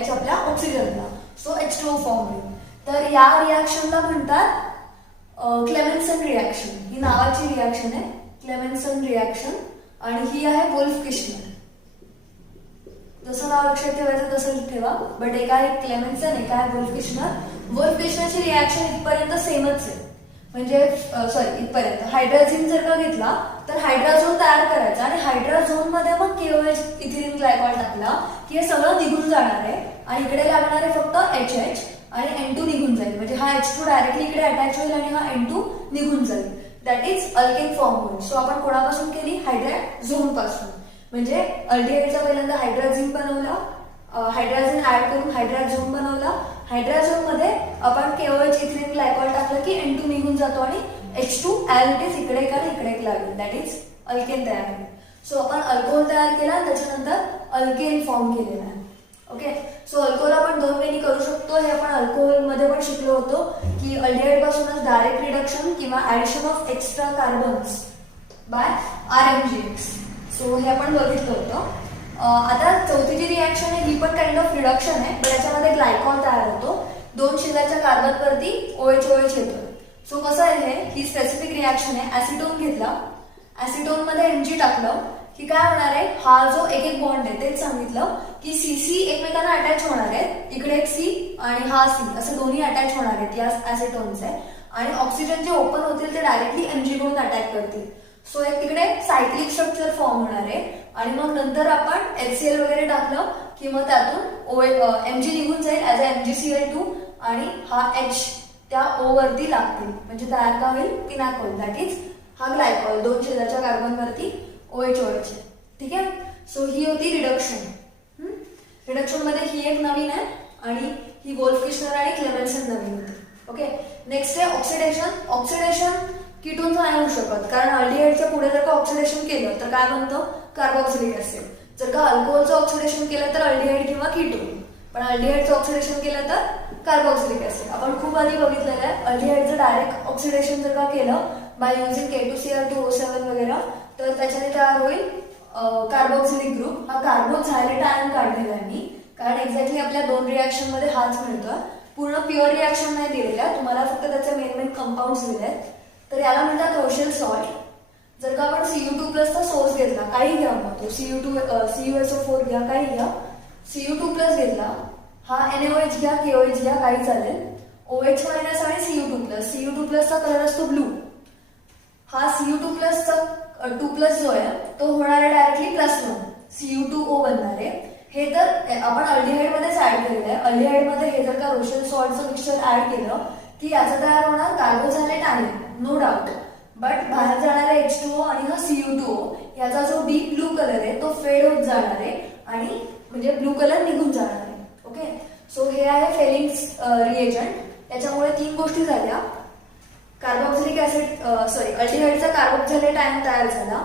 H आपल्या ऑक्सिजनला. सो H2O फॉर्म होईल. तर या रिॲक्शनला म्हणतात क्लेमेन्सन रिॲक्शन. ही नावाची रिॲक्शन आहे, क्लेमेन्सन रिॲक्शन, आणि ही आहे वोल्फ-किशनर. जसं नाव लक्षात ठेवायचं तसं ठेवा, बट एका आहे क्लेमेन्सन, एका आहे वोल्फ-किशनर. वोल्फ-किशनरची रिॲक्शन इथपर्यंत सेमच आहे, म्हणजे सॉरी इथपर्यंत हायड्राझिन जर का घेतला तर हायड्राझोन तयार करायचा आणि हायड्राझोन मध्ये मग KOH इथिलीन ग्लायकॉल टाकला की हे सगळं निघून जाणार आहे आणि इकडे लागणार आहे फक्त HH आणि N2 निघून जाईल. म्हणजे हा H2 डायरेक्टली इकडे अटॅच होईल आणि हा N2 निघून जाईल. दॅट इज अल्केन फॉर्म होईल. सो आपण कोणापासून केली? हायड्राझोन पासून. म्हणजे अल्डिहाइडचा पहिल्यांदा हायड्राझिन बनवला, हायड्राझिन ऍड करून हायड्राझोन बनवला. हायड्राझोन मध्ये आपण KOH इथिलीन ग्लायकॉल टाकलं की N2 निघून जातो आणि H2 ऍज इट इज इकडे एक आणि इकडे एक लागेल. दॅट इज अल्केन तयार होईल. सो आपण अल्कोहोल तयार केला आणि त्याच्यानंतर अल्केन फॉर्म केलेला आहे. ओके. सो अल्कोहोल आपण दोन वेनी करू शकतो. हे आपण अल्कोहोल मध्ये पण शिकलो होतो की अल्डिहाइड पासूनच डायरेक्ट रिडक्शन किंवा addition of extra carbons by RMGX. So हे आपण बघितलं होतं. आता चौथी जी रिॲक्शन आहे ही पण काइंड ऑफ रिडक्शन आहे, पण याच्यामध्ये ग्लायकॉल तयार होतो. दोन शेजारच्या कार्बनवरती OH येतो. सो कसं आहे ही स्पेसिफिक रिॲक्शन आहे. ऍसिटोन घेतला, ऍसिटोन मध्ये Mg टाकलं की काय होणार आहे, हा जो एक एक बॉन्ड आहे तेच सांगितलं की CC एकमेकांना अटॅच होणार आहेत. इकडे एक C आणि हा C असे दोन्ही अटॅच होणार आहेत या ऍसिटोनचे आणि ऑक्सिजन जे ओपन होतील ते डायरेक्टली Mg कडून अटॅक करतील. सो एक तिकडे सायक्लिक स्ट्रक्चर फॉर्म होणार आहे आणि मग नंतर आपण HCl वगैरे टाकलं की मग त्यातून Mg निघून जाईल ऍज अ MgCl2 आणि हा H त्या O वरती लागतील. म्हणजे तयार का होईल? पिनाकोल. दॅट इज हा ग्लायकॉल दोन शेजारच्या कार्बनवरती OH. ठीक आहे. सो ही होती रिडक्शन. रिडक्शन मध्ये ही एक नवीन आहे आणि ही वोल्फ किशनर आणि क्लेमेन्सन नवीन होती. ओके. नेक्स्ट आहे ऑक्सिडेशन. ऑक्सिडेशन कीटोनचं नाही होऊ शकत कारण अल्डिहाइडच्या पुढे जर का ऑक्सिडेशन केलं तर काय बनतं? Carboxylic acid. जर का अल्कोहोलचं ऑक्सिडेशन केलं तर अल्डिहाइड किंवा कीटोन, पण अल्डिहाइडचं ऑक्सिडेशन केलं तर कार्बोक्सिलिक ऍसिड. आपण खूप आधी बघितलेलं आहे अल्डिहाइडचं डायरेक्ट ऑक्सिडेशन जर का केलं बाय युझिंग K2Cr2O7 वगैरे तर त्याच्याने तयार होईल कार्बोक्सिलिक ग्रुप. हा कार्बोक्झायलेट आयन काढलेला आहे मी कारण एक्झॅक्टली आपल्या दोन रिॲक्शन मध्ये हाच मिळतोय. पूर्ण प्युअर रिॲक्शन नाही दिलेल्या, तुम्हाला फक्त त्याचे मेन कंपाऊंड्स दिले आहेत. तर याला म्हणतात रोशेल सॉल्ट. जर का आपण Cu2+ चा सोर्स घेतला, काही घ्या मग तो CuSO4 घ्या, काही घ्या, Cu2+ घेतला, हा NaOH घ्या, KOH घ्या, काही चालेल, OH- आणि Cu2+. चा कलर असतो ब्लू. हा Cu2+ चा 2+ जो आहे तो होणार आहे डायरेक्टली +1 Cu2O बनणार आहे. हे तर आपण अल्डिहाइड मध्येच ऍड केलेलं आहे. अल्डिहाइड मध्ये हे जर का रोशेल सॉल्टचं मिक्सचर ऍड केलं की याचा तयार होणार कार्बोझायलेट आयन, नो डाऊट. बट बाहेर जाणारे H2O आणि हा Cu2O याचा जो डीप ब्लू कलर आहे तो फेड होत जाणार आहे आणि म्हणजे ब्लू कलर निघून जाणार आहे. ओके. सो हे आहे फेलिंग्स रिएजंट. याच्यामुळे तीन गोष्टी झाल्या. कार्बोक्सिलिक ऍसिड अल्डिहाइडचा कार्बोक्झायलेट आयन तयार झाला,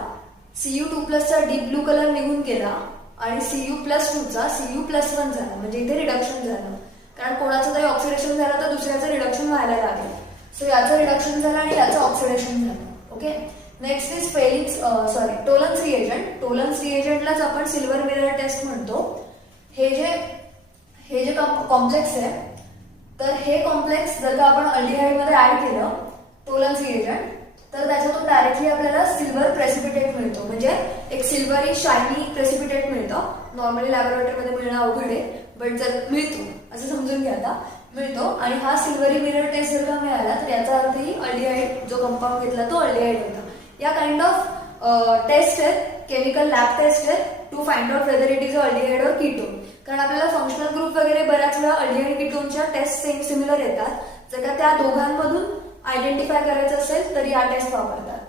Cu2+ चा डीप ब्लू कलर निघून गेला आणि Cu+2 चा Cu+1 झाला. म्हणजे इथे रिडक्शन झालं कारण कोणाचं तरी ऑक्सिडेशन झालं तर दुसऱ्याचं रिडक्शन व्हायला लागेल. सो याचं रिडक्शन झालं आणि याचं ऑक्सिडेशन झालं. Okay. Next is Tollens reagent. Tollens रिएजंटलाच आपण सिल्वर मिरर टेस्ट म्हणतो. हे जे कॉम्प्लेक्स आहे तर हे कॉम्प्लेक्स जर का आपण अल्डिहाइड मध्ये ऍड केलं टोलन्स रिएजंट तर त्याच्यातून डायरेक्टली आपल्याला सिल्वर प्रेसिपिटेट मिळतो. म्हणजे एक सिल्वरी शायनी प्रेसिपिटेट मिळतं. नॉर्मली लॅबोरेटरीमध्ये मिळणं अवघड आहे, बट जर मिळतो असं समजून घ्या आता मिळतो. आणि हा सिल्वरी मिरर टेस्ट जर का मिळाला तर याचा अर्थ ही अल्डिहाइड जो कंपाऊंड घेतला तो अल्डिहाइड होता. या काइंड ऑफ टेस्ट आहेत, केमिकल लॅब टेस्ट आहेत to find out whether it is aldehyde और कीटोन. कारण आपल्याला फंक्शनल ग्रुप वगैरे बऱ्याच वेळा अल्डिहाइड कीटोनच्या टेस्ट सेम सिमिलर येतात. जर का त्या दोघांमधून आयडेंटिफाय करायचं असेल तर या टेस्ट वापरतात.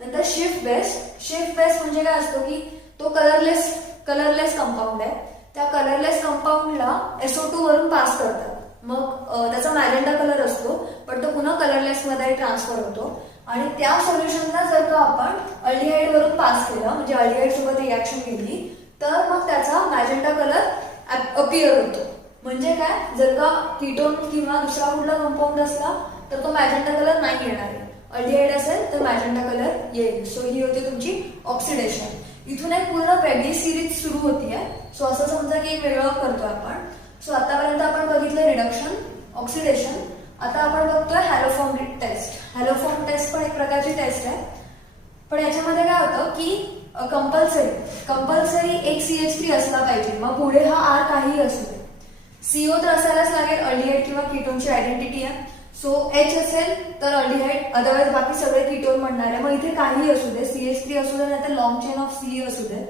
नंतर शिफ्ट बेस म्हणजे काय असतो की तो कलरलेस कंपाऊंड आहे. त्या कलरलेस कंपाऊंडला SO2 वरून पास करतात. मग त्याचा मॅजेंडा कलर असतो पण तो पुन्हा कलरलेस मध्ये ट्रान्सफर होतो आणि त्या सोल्युशनला जर का आपण अल्डिहाइड वरून पास केलं म्हणजे अल्डिहाइड सोबत रिॲक्शन केली तर मग त्याचा मॅजेंडा कलर अपिअर होतो. म्हणजे काय, जर का कीटोन किंवा दुसरा कुठला कंपाऊंड असला तर तो मॅजेंडा कलर नाही येणार आहे. अल्डिहाइड असेल तर मॅजेंडा कलर येईल. सो ही होती तुमची ऑक्सिडेशन. इथून एक पूर्ण वेगळी सिरीज सुरू होतीये. सो असं समजा की एक वेगळं करतोय आपण. सो आतापर्यंत आपण बघितलं रिडक्शन, ऑक्सिडेशन. आता आपण बघतोय हॅलोफॉर्म टेस्ट. हॅलोफॉर्म टेस्ट पण एक प्रकारची टेस्ट आहे, पण याच्यामध्ये काय होतं की कंपल्सरी एक CH3 असला पाहिजे. मग पुढे हा R काहीही असू दे. CO तर असायलाच लागेल. अल्डिहाइड किंवा कीटोनची आयडेंटिटी आहे. सो H असेल तर अल्डिहाइड, अदरवाइज बाकी सगळे कीटोन म्हणणार आहे. मग इथे काही असू दे, CH3 असू दे नाही तर लॉंग चेन ऑफ सी असू दे,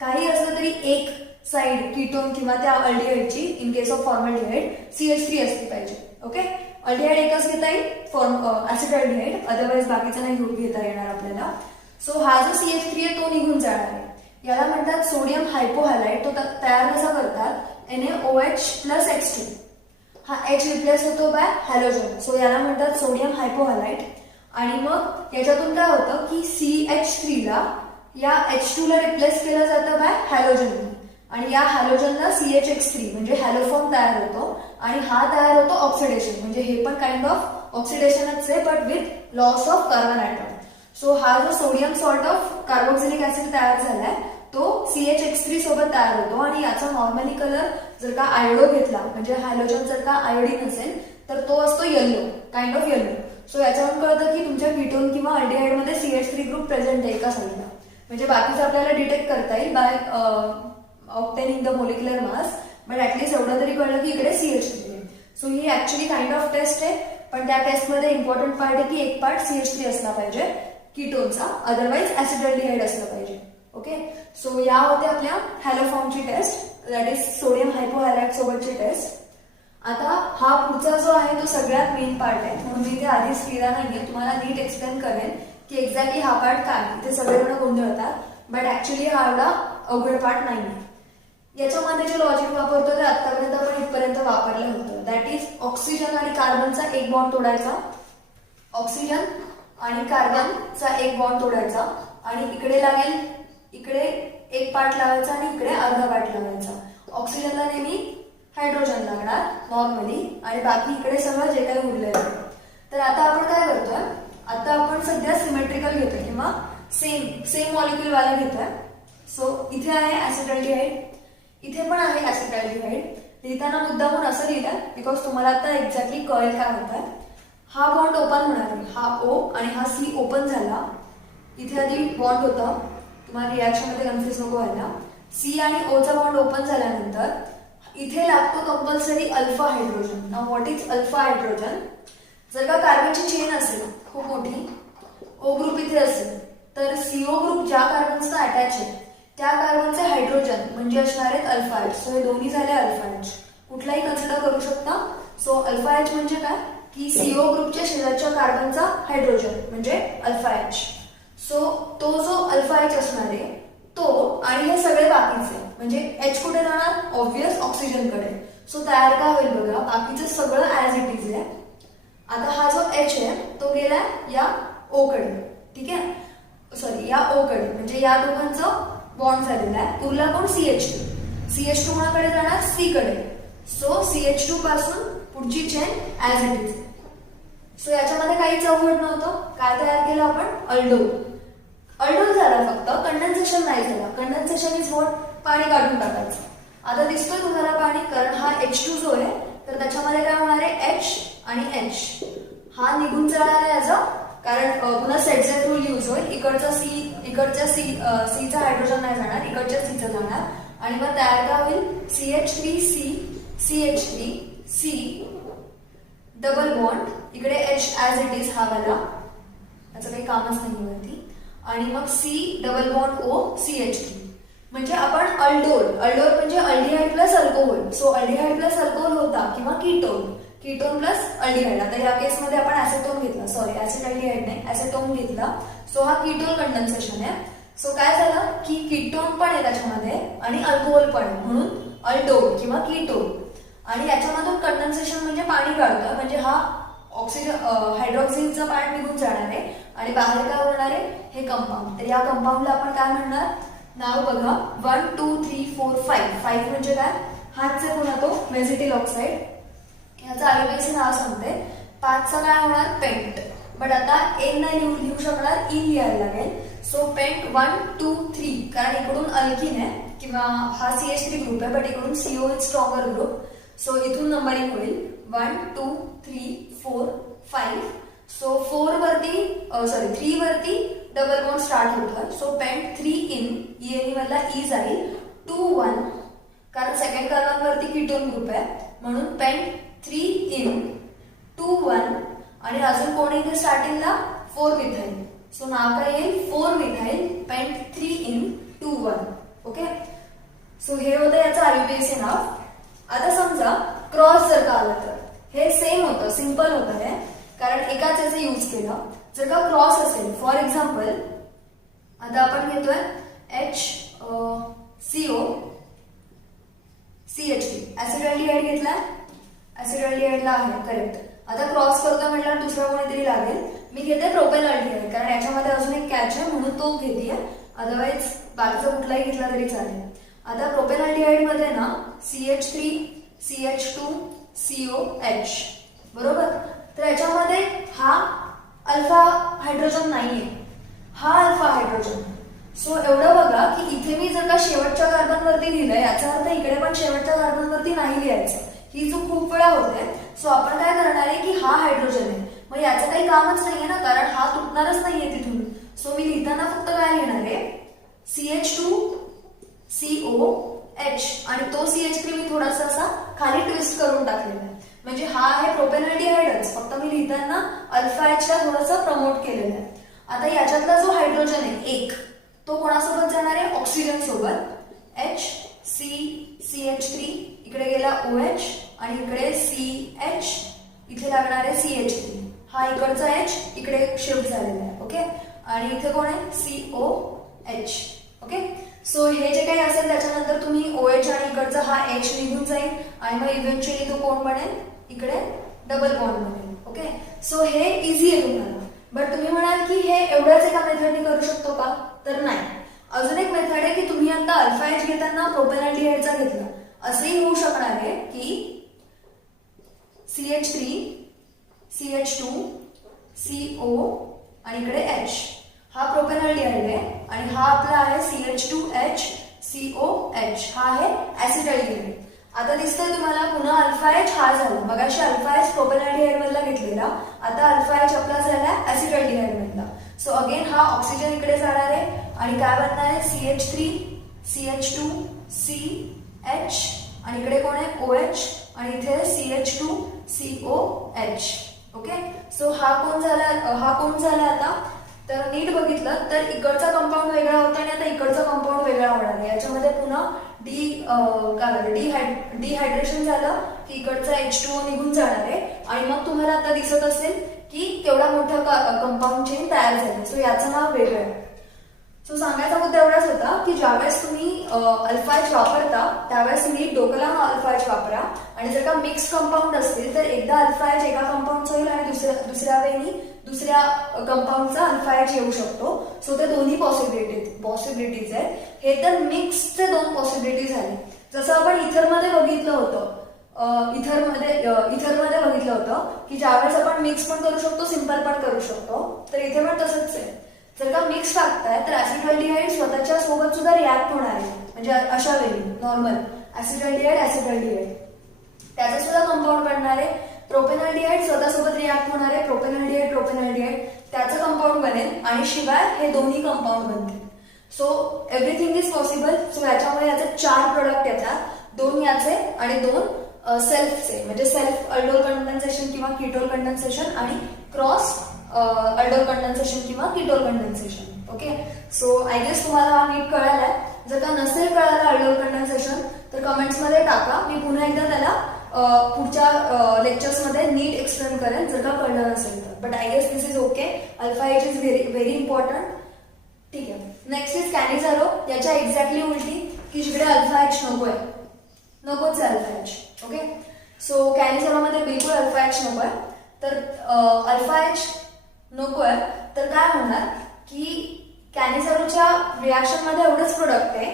काही असलं तरी एक साइड कीटोन किंवा त्या अल्डिहाइडची in case of formaldehyde CH3 असली पाहिजे. ओके, अल्डिहाइड एकच घेता येईल ऍसिडल्डिहाइड, अदरवाइज बाकीचं नाही घेता येणार आपल्याला. सो हा जो CH3 आहे तो निघून जाणार आहे. याला म्हणतात सोडियम हायपोहॅलाइड. तो तयार कसा करतात, NaOH प्लस H2. हा H रिप्लेस होतो बाय हॅलोजन, सो याला म्हणतात सोडियम हायपोहॅलाइड. आणि मग याच्यातून काय होतं की CH3 ला या H2 ला रिप्लेस केलं जातं बाय हॅलोजन, आणि या हॅलोजनला CHX3 म्हणजे हॅलोफॉर्म तयार होतो, आणि हा तयार होतो ऑक्सिडेशन, म्हणजे हे पण काइंड ऑफ ऑक्सिडेशनच आहे but with loss of carbon atom. So हा जो sodium salt of carboxylic acid तयार झालाय तो CHX3 सोबत तयार होतो, आणि याचा नॉर्मली कलर जर का आयोडो घेतला म्हणजे हॅलोजन जर का आयोडीन असेल तर तो असतो yellow, kind of yellow. So याच्यावरून कळतं की तुमच्या कीटोन किंवा अल्डिहाइड मध्ये CH3 ग्रुप प्रेझेंट आहे एका साईडला. म्हणजे बाकीचं आपल्याला डिटेक्ट करता येईल by obtaining the molecular mass, but at least एवढं तरी कळलं की इकडे CH3 आहे. सो ही ऍक्च्युअली काइंड ऑफ टेस्ट आहे, पण त्या टेस्टमध्ये इम्पॉर्टंट पार्ट आहे की एक पार्ट CH3 असला पाहिजे कीटोनचा, अदरवाइज ऍसिडल्डिहाइड असलं पाहिजे. ओके, सो या होत्या आपल्या हॅलोफॉर्मची टेस्ट, दॅट इज सोडियम हायपोहॅलाइड सोबतची टेस्ट. आता हा पुढचा जो आहे तो सगळ्यात मेन पार्ट आहे, म्हणून मी इथे आधीच लिहिला नाहीये, तुम्हाला नीट एक्सप्लेन करेन की एक्झॅक्टली हा पार्ट काय. इथे सगळेजण गोंधळतात, बट ऍक्च्युअली हा एवढा अवघड पार्ट नाहीये. याच्यामध्ये जे लॉजिक वापरतो ते आतापर्यंत आपण इथपर्यंत वापरलं होतं, दॅट इज ऑक्सिजन आणि कार्बनचा एक बॉन्ड तोडायचा, ऑक्सिजन आणि कार्बनचा एक बॉन्ड तोडायचा, आणि इकडे लागेल, इकडे एक पार्ट लावायचा आणि इकडे अर्धा पार्ट लावायचा. ऑक्सिजनला नेहमी हायड्रोजन लागणार नॉर्मली, आणि बाकी इकडे सगळं जे काही उरलेलं आहे. तर आता आपण काय करतोय, आता आपण सध्या सिमेट्रिकल घेतोय किंवा सेम मॉलिक्युल वाला घेतोय. सो इथे आहे ऍसिडल्डिहाइड, इथे पण आहे ऍसिडल्डिहाइड. लिहिताना मुद्दामून असं लिहिलंय बिकॉज तुम्हाला आता एक्झॅक्टली कळेल काय होतंय. हा बॉन्ड ओपन होणार आहे, हा O आणि हा C ओपन झाला. इथे आधी बॉन्ड होता, तुम्हाला रिॲक्शन मध्ये कन्फ्युज नको व्हायला. C आणि O चा बॉन्ड ओपन झाल्यानंतर इथे लागतो compulsory alpha hydrogen. Now what is alpha hydrogen? जर का कार्बनची चेन असेल खूप मोठी, O ग्रुप इथे असेल, तर CO ग्रुप ज्या कार्बनचा अटॅच आहे त्या कार्बनचे हायड्रोजन म्हणजे असणार आहेत अल्फा H. सो हे दोन्ही झाले अल्फा H, कुठलाही कन्सिडर करू शकता. सो अल्फा H म्हणजे काय की CO ग्रुपच्या शेजारच्या कार्बनचा हायड्रोजन म्हणजे अल्फा H. सो तो जो अल्फा H असणार आहे तो, आणि हे सगळे बाकीचे म्हणजे H कुठे जाणार, ऑब्वियस ऑक्सिजन कडे. सो तयार काय होईल बघा, बाकीचं सगळं ऍज इट इज आहे. आता हा जो H आहे तो गेला या O कडे, ठीक आहे, सॉरी या O कडे, म्हणजे या दोघांचं बॉन्ड झालेला आहे. उरला कोण, CH2. CH2 कोणाकडे जाणार, C कडे. सो CH2 पासून पुढची chain as it is. So याच्यामध्ये काहीच अवघड नव्हतं. काय तयार केलं आपण, अल्डोल. अल्डोल झाला, फक्त कंडेन्सेशन नाही झाला. कंडेन्सेशन इज व्हॉट, पाणी काढून टाकायचं. आता दिसतोय तुम्हाला पाणी, कारण हा H2 जो आहे तर त्याच्यामध्ये काय होणार आहे, H आणि H हा निघून जाणार आहे याचा, कारण पुन्हा सेटझेट रूल यूज होईल. इकडचा सीचा हायड्रोजन नाही जाणार, इकडच्या सीचा जाणार, आणि मग तयार काय होईल, CH3C CH3 C double bond, इकडे H ऍज इट इज हा वाला, याचं काही कामच नाही वरती, आणि मग C double bond O CH3. म्हणजे आपण अल्डोल म्हणजे aldehyde plus alcohol. So aldehyde plus alcohol होता किंवा कीटोन प्लस अल्डिहाइड. आता या केसमध्ये आपण ऍसेटोन घेतला, सॉरी ऍसिडल्डिहाइड नाही, ऍसेटोन घेतला. सो हा कीटोन कंडेन्सेशन आहे. सो काय झालं की कीटोन पण आहे त्याच्यामध्ये आणि अल्कोहोल पण आहे, म्हणून अल्डोल किंवा कीटोन. आणि याच्यामधून कंडेन्सेशन म्हणजे पाणी काढतोय, म्हणजे हा ऑक्सिजन हायड्रोक्सिलचा पार्ट निघून जाणार आहे आणि बाहेर काय होणार आहे, हे कंपाऊंड. तर या कंपाऊंडला आपण काय म्हणणार, नाव बघा, 1 2 3 4 5. 5 म्हणजे काय, हाच आहे पुन्हा तो मेझिटिल ऑक्साईड, याचं आयुर्वेदिक नाव सांगते. 5चा काय होणार, पेंट. बट आता एन नाही लिहू शकणार, ई लिहायला लागेल. सो पेंट 1 2 3, कारण इकडून अल्किन आहे किंवा हा CH3 ग्रुप आहे, बट इकडून CO is stronger group. So इथून नंबरिंग होईल 1 2 3 4 5. सो 4 वरती, सॉरी 3 वरती डबल बॉन्ड स्टार्ट होतोय. सो पेंट 3 इन, ई मधला ई जाईल 2 1, कारण सेकंड कार्बन वरती कीटोन ग्रुप आहे, म्हणून पेंट 3 इन 2 1 आणि अजून कोणी इथे स्टार्टिंगला 4 मिथाइल. सो नाव काय येईल 4 methyl paint 3 in 2 1. Okay, so हे होतं याचं आयुपीएसी नाव. आता समजा क्रॉस जर का आलं तर हे सेम होतं, सिंपल होतं हे, कारण एकाच याचं यूज केलं. जर का क्रॉस असेल, फॉर एक्झाम्पल आता आपण घेतोय HCO CH3 ऍसिडल्डिहाइड घेतलाय, ऍसिडल्डिहाइडला आहे करेक्ट. आता क्रॉस करतोय म्हटल्यावर दुसरा कोणीतरी लागेल. मी घेते प्रोपेनॉल्डिहाइड कारण याच्यामध्ये अजून एक कॅच आहे म्हणून तो घेतेय, अदरवाइज बाकीचा कुठलाही घेतला तरी चालेल. आता प्रोपेनॉल्डिहाइड मध्ये ना CH3 CH2 COH बरोबर. तर याच्यामध्ये हा अल्फा हायड्रोजन नाहीये, हा अल्फा हायड्रोजन. सो एवढं बघा की इथे मी जर का शेवटच्या कार्बन वरती लिहिलंय याचा अर्थ इकडे पण शेवटच्या कार्बन वरती नाही लिहायचं. ही जो खूप वेळा होते. सो आपण काय करणार आहे की हा हायड्रोजन आहे, मग याचं काही कामच नाहीये ना, कारण हा तुटणारच नाहीये तिथून. सो मी लिहिताना फक्त काय लिहिणार आहे CH2 COH आणि तो CH3 मी थोडासा असा खाली ट्विस्ट करून टाकलेला आहे. म्हणजे हा आहे प्रोपेनॉल्डिहाइडच, फक्त मी लिहिताना अल्फा H ला थोडंसं प्रमोट केलेलं आहे. आता याच्यातला जो हायड्रोजन आहे एक, तो कोणासोबत जाणार आहे ऑक्सिजन सोबत. CH3 इकडे गेला OH आणि इकडे CH, इथे लागणार आहे CH3. हा इकडचा H इकडे शिफ्ट झालेला आहे. ओके, आणि इथे कोण आहे COH. ओके, सो हे जे काही असेल त्याच्यानंतर तुम्ही OH आणि इकडचा हा H निघून जाईल आणि मग इव्हेंच्युअली तो कोण बनेल इकडे डबल बॉन्ड बनेल. ओके, सो हे इझी आहे तुम्हाला. बट तुम्ही म्हणाल की हे एवढ्याच एका मेथडने करू शकतो का, तर नाही. अजून एक मेथड आहे की तुम्ही आता अल्फा H घेताना प्रोपेनॉल्डिहाइडचा घेतला, असंही होऊ शकणार आहे की CH3 CH2 CO आणि इकडे H हा प्रोपेनॉल्डिहाइड आहे आणि हा आपला आहे CH2H COH हा आहे ऍसिडल्डिहाइड. आता दिसतंय तुम्हाला पुन्हा अल्फा H हा झाला, मगाशी अल्फा H प्रोपेनॉल्डिहाइड मधला घेतलेला, आता अल्फा H आपला झाला ऍसिडल्डिहाइड मधला. सो अगेन हा ऑक्सिजन इकडे जाणार आहे आणि काय बनणार आहे CH3 CH2 CH आणि इकडे कोण आहे OH आणि इथे CH2 COH. ओके, सो हा कोण झाला आता, तर नीट बघितलं तर इकडचा कंपाऊंड वेगळा होता आणि आता इकडचा कंपाऊंड वेगळा होणार आहे. याच्यामध्ये पुन्हा डिहायड्रेशन झालं की इकडचा H2O निघून जाणार आहे आणि मग तुम्हाला आता दिसत असेल की केवढा मोठा कंपाऊंड चेन तयार झाला. सो याचं नाव वेगळं आहे. सो सांगायचा मुद्दा एवढाच होता की ज्यावेळेस तुम्ही अल्फा H वापरता त्यावेळेस नीट डोकं लावून अल्फा H वापरा. आणि जर का मिक्स कंपाऊंड असतील तर एकदा अल्फा H एका कंपाऊंडचा होईल आणि दुसऱ्या वेळी दुसऱ्या कंपाऊंडचा अल्फा H येऊ शकतो. सो ते दोन्ही पॉसिबिलिटीज आहेत. हे तर मिक्सचे 2 पॉसिबिलिटीज झाले. जसं आपण इथरमध्ये बघितलं होतं, इथरमध्ये बघितलं होतं की ज्यावेळेस आपण मिक्स पण करू शकतो सिंपल पण करू शकतो, तर इथे पण तसंच आहे. जर का मिक्स टाकताय तर ऍसिडल्डिहाइड स्वतःच्या सोबत सुद्धा रिॲक्ट होणार आहे. म्हणजे अशा वेळी नॉर्मल ऍसिडल्डिहाइड त्याचा सुद्धा कंपाऊंड बनणार आहे. प्रोपेनॉल्डिहाइड स्वतःसोबत रिॲक्ट होणार आहे, प्रोपेनॉल्डिहाइड त्याचं कंपाऊंड बनेल आणि शिवाय हे दोन्ही कंपाऊंड बनतील. So everything is possible. So याच्यामध्ये याचे 4 प्रोडक्ट येतात, 2 याचे आणि 2 सेल्फचे, म्हणजे सेल्फ अल्डोल कंडेन्सेशन किंवा कीटोल कंडेन्सेशन आणि क्रॉस अल्डोल कंडेन्सेशन किंवा ketol condensation. Okay, so I guess तुम्हाला हा नीट कळालाय. जर का नसेल कळाला अल्डोल कंडेन्सेशन तर कमेंट्स मध्ये टाका, मी पुन्हा एकदा त्याला पुढच्या लेक्चर्स मध्ये नीट एक्सप्लेन करेन जर का कळलं नसेल तर. But I guess this is okay. Alpha H is very important. ठीक आहे, नेक्स्ट इज कॅनिझारो. याच्या एक्झॅक्टली उलटी की जिकडे अल्फा H नकोच आहे अल्फा H. ओके, सो कॅनिझारो मध्ये बिलकुल अल्फा H नको आहे. तर अल्फा H नको आहे तर काय होणार की कॅनिझारोच्या रिॲक्शन मध्ये एवढंच प्रोडक्ट आहे,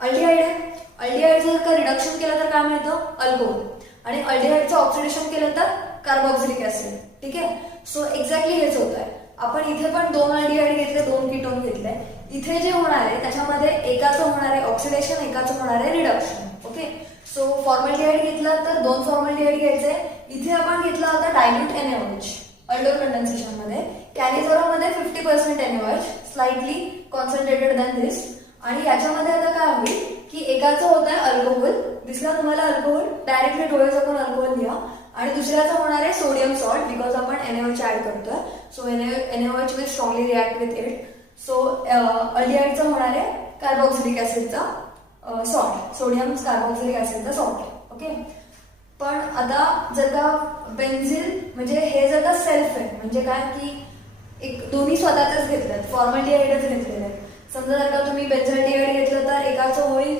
अल्डिहाइड आहे. अल्डिहाइडचं जर का रिडक्शन केलं तर काय मिळतं अल्कोहोल, आणि अल्डिहाइडचं ऑक्सिडेशन केलं तर कार्बोक्सिलिक ऍसिड. ठीक आहे, सो एक्झॅक्टली हेच होत आहे. आपण इथे पण 2 अल्डिहाइड घेतले, 2 कीटोन घेतले. इथे जे होणार आहे त्याच्यामध्ये एकाचं होणार आहे ऑक्सिडेशन, एकाचं होणार आहे रिडक्शन. ओके, सो फॉर्मल्डिहाइड घेतलं तर 2 फॉर्मल्डिहाइड घ्यायचे. इथे आपण घेतला होता डायल्यूट NaOH अल्डोल कंडेन्सेशन मध्ये. कॅनिझारोमध्ये 50% NaOH, स्लाइटली कॉन्सन्ट्रेटेड दॅन दिस. आणि याच्यामध्ये आता काय होईल की एकाचं होत आहे अल्कोहोल, दिसला तुम्हाला अल्कोहोल, डायरेक्टली डोळे झाकून अल्कोहोल लिहा. आणि दुसऱ्याचा होणार आहे सोडियम सॉल्ट, बिकॉज आपण NaOH ऍड करतोय. So NaOH will strongly react with it. So अल्डिहाइडचा होणार आहे कार्बोक्सिलिक ऍसिडचा सॉल्ट, सोडियम कार्बोक्सिलिक ऍसिडचा सॉल्ट. ओके. पण आता जर का बेन्झिल म्हणजे हे जर का सेल्फ आहे, म्हणजे काय की एक दोन्ही स्वतःच घेतलं, फॉर्मल्डिहाइडच घेतलेलं आहे. समजा जर का तुम्ही बेन्झाल्डिहाइड घेतलं तर एकाचं होईल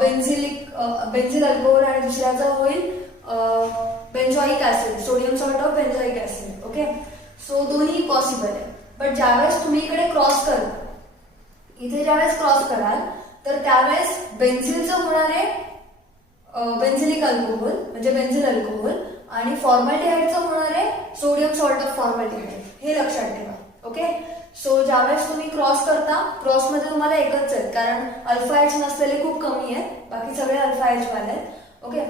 बेन्झिल अल्कोहोल आणि दुसऱ्याचं होईल benzoic acid, sodium salt of benzoic acid. Okay. So दोन्ही पॉसिबल आहे. बट ज्यावेळेस तुम्ही इकडे क्रॉस कराल, इथे ज्यावेळेस क्रॉस कराल तर त्यावेळेस बेन्झिलचं होणार आहे बेन्झिलिक अल्कोहोल म्हणजे बेन्झिल अल्कोहोल आणि फॉर्मल्डिहाइडचं होणार आहे सोडियम सॉल्ट ऑफ फॉर्मल्डिहाइड. हे लक्षात ठेवा. ओके. सो ज्यावेळेस तुम्ही क्रॉस करता, क्रॉसमध्ये तुम्हाला एकच आहे कारण अल्फा एच नसलेले खूप कमी आहेत, बाकी सगळे अल्फा एच वाले आहेत. ओके.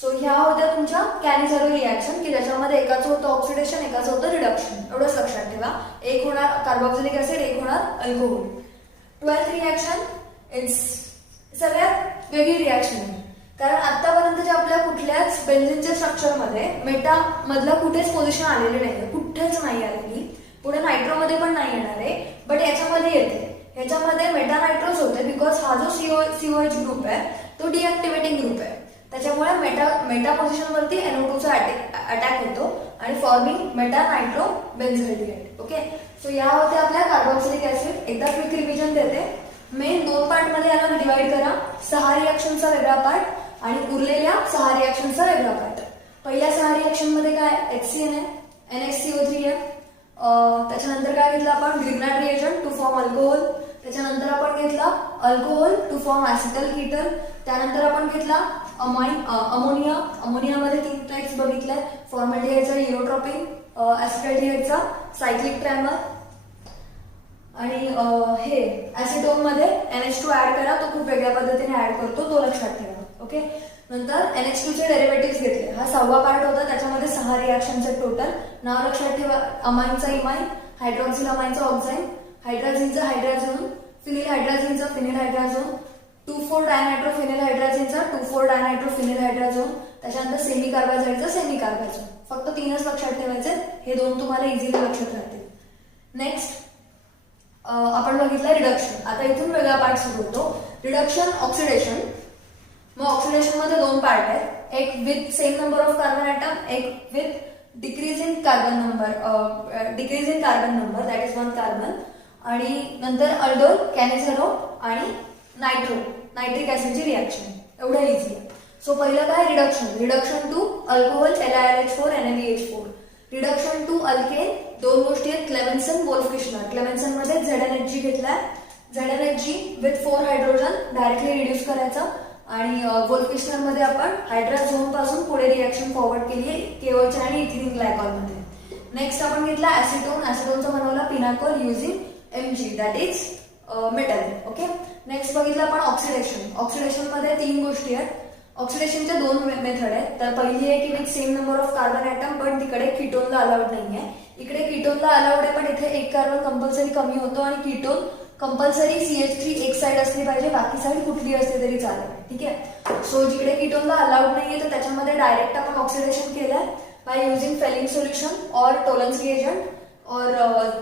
सो ह्या होत्या तुमच्या कॅनिझेरो रिॲक्शन की ज्याच्यामध्ये एकाचं होतं ऑक्सिडेशन, एकाचं होतं रिडक्शन. एवढंच लक्षात ठेवा. एक होणार कार्बोक्सिलिक ऍसिड, एक होणार अल्कोहोल. 12th रिॲक्शन इट्स सगळ्यात वेगळी रिॲक्शन आहे कारण आतापर्यंतच्या आपल्या कुठल्याच बेन्झिनच्या स्ट्रक्चरमध्ये मेटा मधला कुठेच पोझिशन आलेली नाही, कुठेच नाही आलेली. पुढे नायट्रोमध्ये पण नाही येणार आहे, बट याच्यामध्ये येते. ह्याच्यामध्ये मेटा नायट्रोज होते बिकॉज हा जो सीओएच ग्रुप आहे तो डिॲक्टिवेटिंग ग्रुप आहे. त्याच्यामुळे मेटा पोझिशनवरती NO2चा अटॅक होतो आणि forming meta nitro benzaldehyde. Okay. So या होत्या आपल्या कार्बोक्सिलिक ऍसिड. एकदा क्विक रिव्हिजन देते. मेन 2 पार्टमध्ये याला डिवाइड करा. 6 रिॲक्शनचा वेगळा पार्ट आणि उरलेल्या 6 रिॲक्शनचा वेगळा पार्ट. पहिल्या 6 रिॲक्शनमध्ये काय HCN आहे, NHCO3 आहे. त्याच्यानंतर काय घेतलं आपण Grignard reagent to form alcohol. त्याच्यानंतर आपण घेतला alcohol to form acetal ketone. त्यानंतर आपण घेतला अमोनिया. अमोनियामध्ये 3 टाइप्स बघितले, फॉर्मल्डिहाइडचा इनोट्रॉपिक, ऍसिटल्डिहाइडचा सायक्लिक ट्रायमर आणि हे ऍसिटोन मध्ये NH2 ऍड करा, तो खूप वेगळ्या पद्धतीने ऍड करतो, तो लक्षात ठेवा. ओके. नंतर NH2 चे डेरिव्हेटिव्ह घेतले. हा 6वा पार्ट होता, त्याच्यामध्ये 6 रिॲक्शनचे टोटल. नाव लक्षात ठेवा. अमाइनचा इमाइन, हायड्रॉक्सिल अमाइनचा ऑक्साईन, हायड्राझिनचा हायड्राझोन, फिनिल हायड्राझिनचा फिनिल हायड्राझोन, 2,4 डायनायट्रोफिनिल हायड्राझिनचा 2,4 डायनायट्रोफिनिल हायड्राझोन. त्याच्यानंतर सेमी कार्बाझाईडचा सेमी कार्बाझोन. फक्त 3च लक्षात ठेवायचे, हे 2 तुम्हाला इझिली लक्षात राहतील. नेक्स्ट आपण बघितलं रिडक्शन. आता इथून वेगळा पार्ट सुरू होतो. Reduction, oxidation. मग ऑक्सिडेशन मध्ये 2 पार्ट आहेत, एक with same number of carbon atom, एक with decrease in carbon number that is 1 carbon. आणि नंतर अल्डोल, कॅनिझेरो आणि नायट्रिक ऍसिडची रिॲक्शन. एवढं इझी आहे. सो पहिलं काय reduction to alcohol LiLH4 NaBH4. Reduction to alkane. 2 गोष्टी आहेत, क्लेमेन्सन, वोल्फकिशनर. क्लेमेन्सन मध्ये ZnHG घेतलाय. ZnHG with 4 hydrogen directly reduce करायचा आणि वोल्फकिशनर मध्ये आपण हायड्राझोन पासून पुढे रिॲक्शन फॉरवर्ड केली आहे केओएच आणि इथिलीन ग्लायकॉल मध्ये. नेक्स्ट आपण घेतला ऍसिटोन. ऍसिटोनचा बनवला pinacol using Mg that is metal. Okay. Next बघितलं आपण ऑक्सिडेशन. ऑक्सिडेशन मध्ये 3 गोष्टी आहेत. ऑक्सिडेशनच्या 2 मेथड आहेत. तर पहिली आहे की with same number of carbon atom, पण तिकडे कीटोनला अलाउड नाहीये. इकडे कीटोनला अलाउड आहे, पण इथे 1 कार्बन कंपल्सरी कमी होतो आणि कीटोन कंपल्सरी CH3 एक साइड असली पाहिजे, बाकी साइड कुठली असली तरी चालेल. ठीक आहे. सो जिकडे कीटोनला अलाउड नाहीये तर त्याच्यामध्ये डायरेक्ट आपण ऑक्सिडेशन केलंय बाय युझिंग फेलिंग सोल्युशन और टोलन्स रिएजंट. और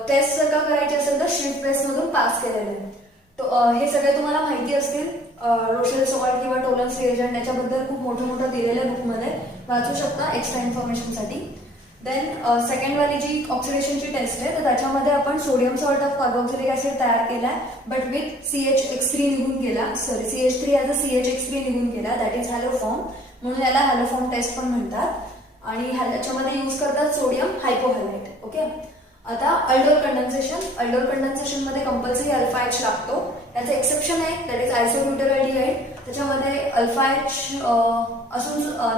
टेस्ट जर का करायची असेल तर श्रिफ्ट प्रेस मधून पास केलेले आहे. हे सगळे तुम्हाला माहिती असतील. रोशेल सॉल्ट किंवा टोलन्स रिएजंट याच्याबद्दल खूप मोठं दिलेलं बुकमध्ये वाचू शकता एक्स्ट्रा इन्फॉर्मेशनसाठी. देन सेकंड वाली जी ऑक्सिडेशनची टेस्ट आहे तर त्याच्यामध्ये आपण sodium salt of carboxylic acid तयार केलाय, बट विथ CH3 निघून गेला. CH3 ॲज अ CH3 निघून गेला, दॅट इज हॅलोफॉर्म. म्हणून याला हॅलोफॉर्म टेस्ट पण म्हणतात. आणि ह्याच्यामध्ये यूज करतात सोडियम हायपोहॅलाइट. ओके. आता अल्डोल कंडेन्सेशन मध्ये कंपल्सरी अल्फा एच लागतो. याचं एक्सेप्शन आहे, दॅट इज आयसोब्युटाइलडिहाइड. त्याच्यामध्ये अल्फा एच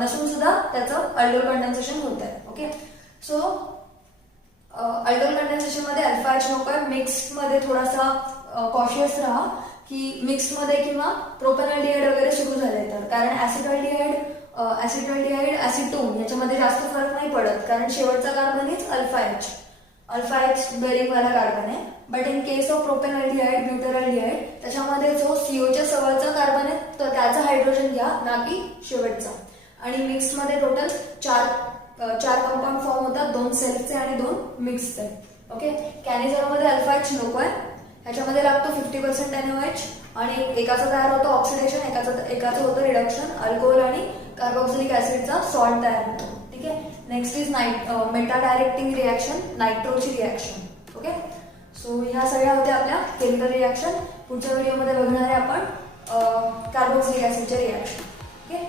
नसून सुद्धा त्याचं अल्डोल कंडेन्सेशन होत आहे. ओके. सो अल्डोल कंडेन्सेशन मध्ये अल्फा एच नको आहे. मिक्स्ड मध्ये थोडासा कॉशियस राहा की मिक्स्ड मध्ये किंवा प्रोपेनॉल्डिहाइड वगैरे सुरू झाले तर, कारण ऍसिटल्डिहाइड ऍसिटोन याच्यामध्ये जास्त फरक नाही पडत, कारण शेवटचा carbon is alpha H bearing वाला कार्बन आहे. But in case of propanaldehyde, butyraldehyde त्याच्यामध्ये जो सीओच्या सवयचा कार्बन आहे तर त्याचा हायड्रोजन घ्या, ना की शेवटचा. आणि मिक्स मध्ये टोटल 4 4 कंपाऊंड फॉर्म होतात, 2 सेल्फचे आणि 2 मिक्सचे. ओके, कॅनिझोलमध्ये अल्फा एच नको आहे, ह्याच्यामध्ये लागतो 50% NaOH आणि एकाचं तयार होतं ऑक्सिडेशन, एकाचं होतं रिडक्शन, अल्कोहोल आणि कार्बोक्सिलिक ऍसिडचा सॉल्ट तयार होतो. ठीक आहे. Next is meta directing reaction, नायट्रोची रिॲक्शन. ओके, सो ह्या सगळ्या होत्या आपल्या केमिकल रिॲक्शन. पुढच्या व्हिडिओमध्ये बघणार आहे आपण कार्बोक्सिलिक ऍसिडचे रिॲक्शन. ओके.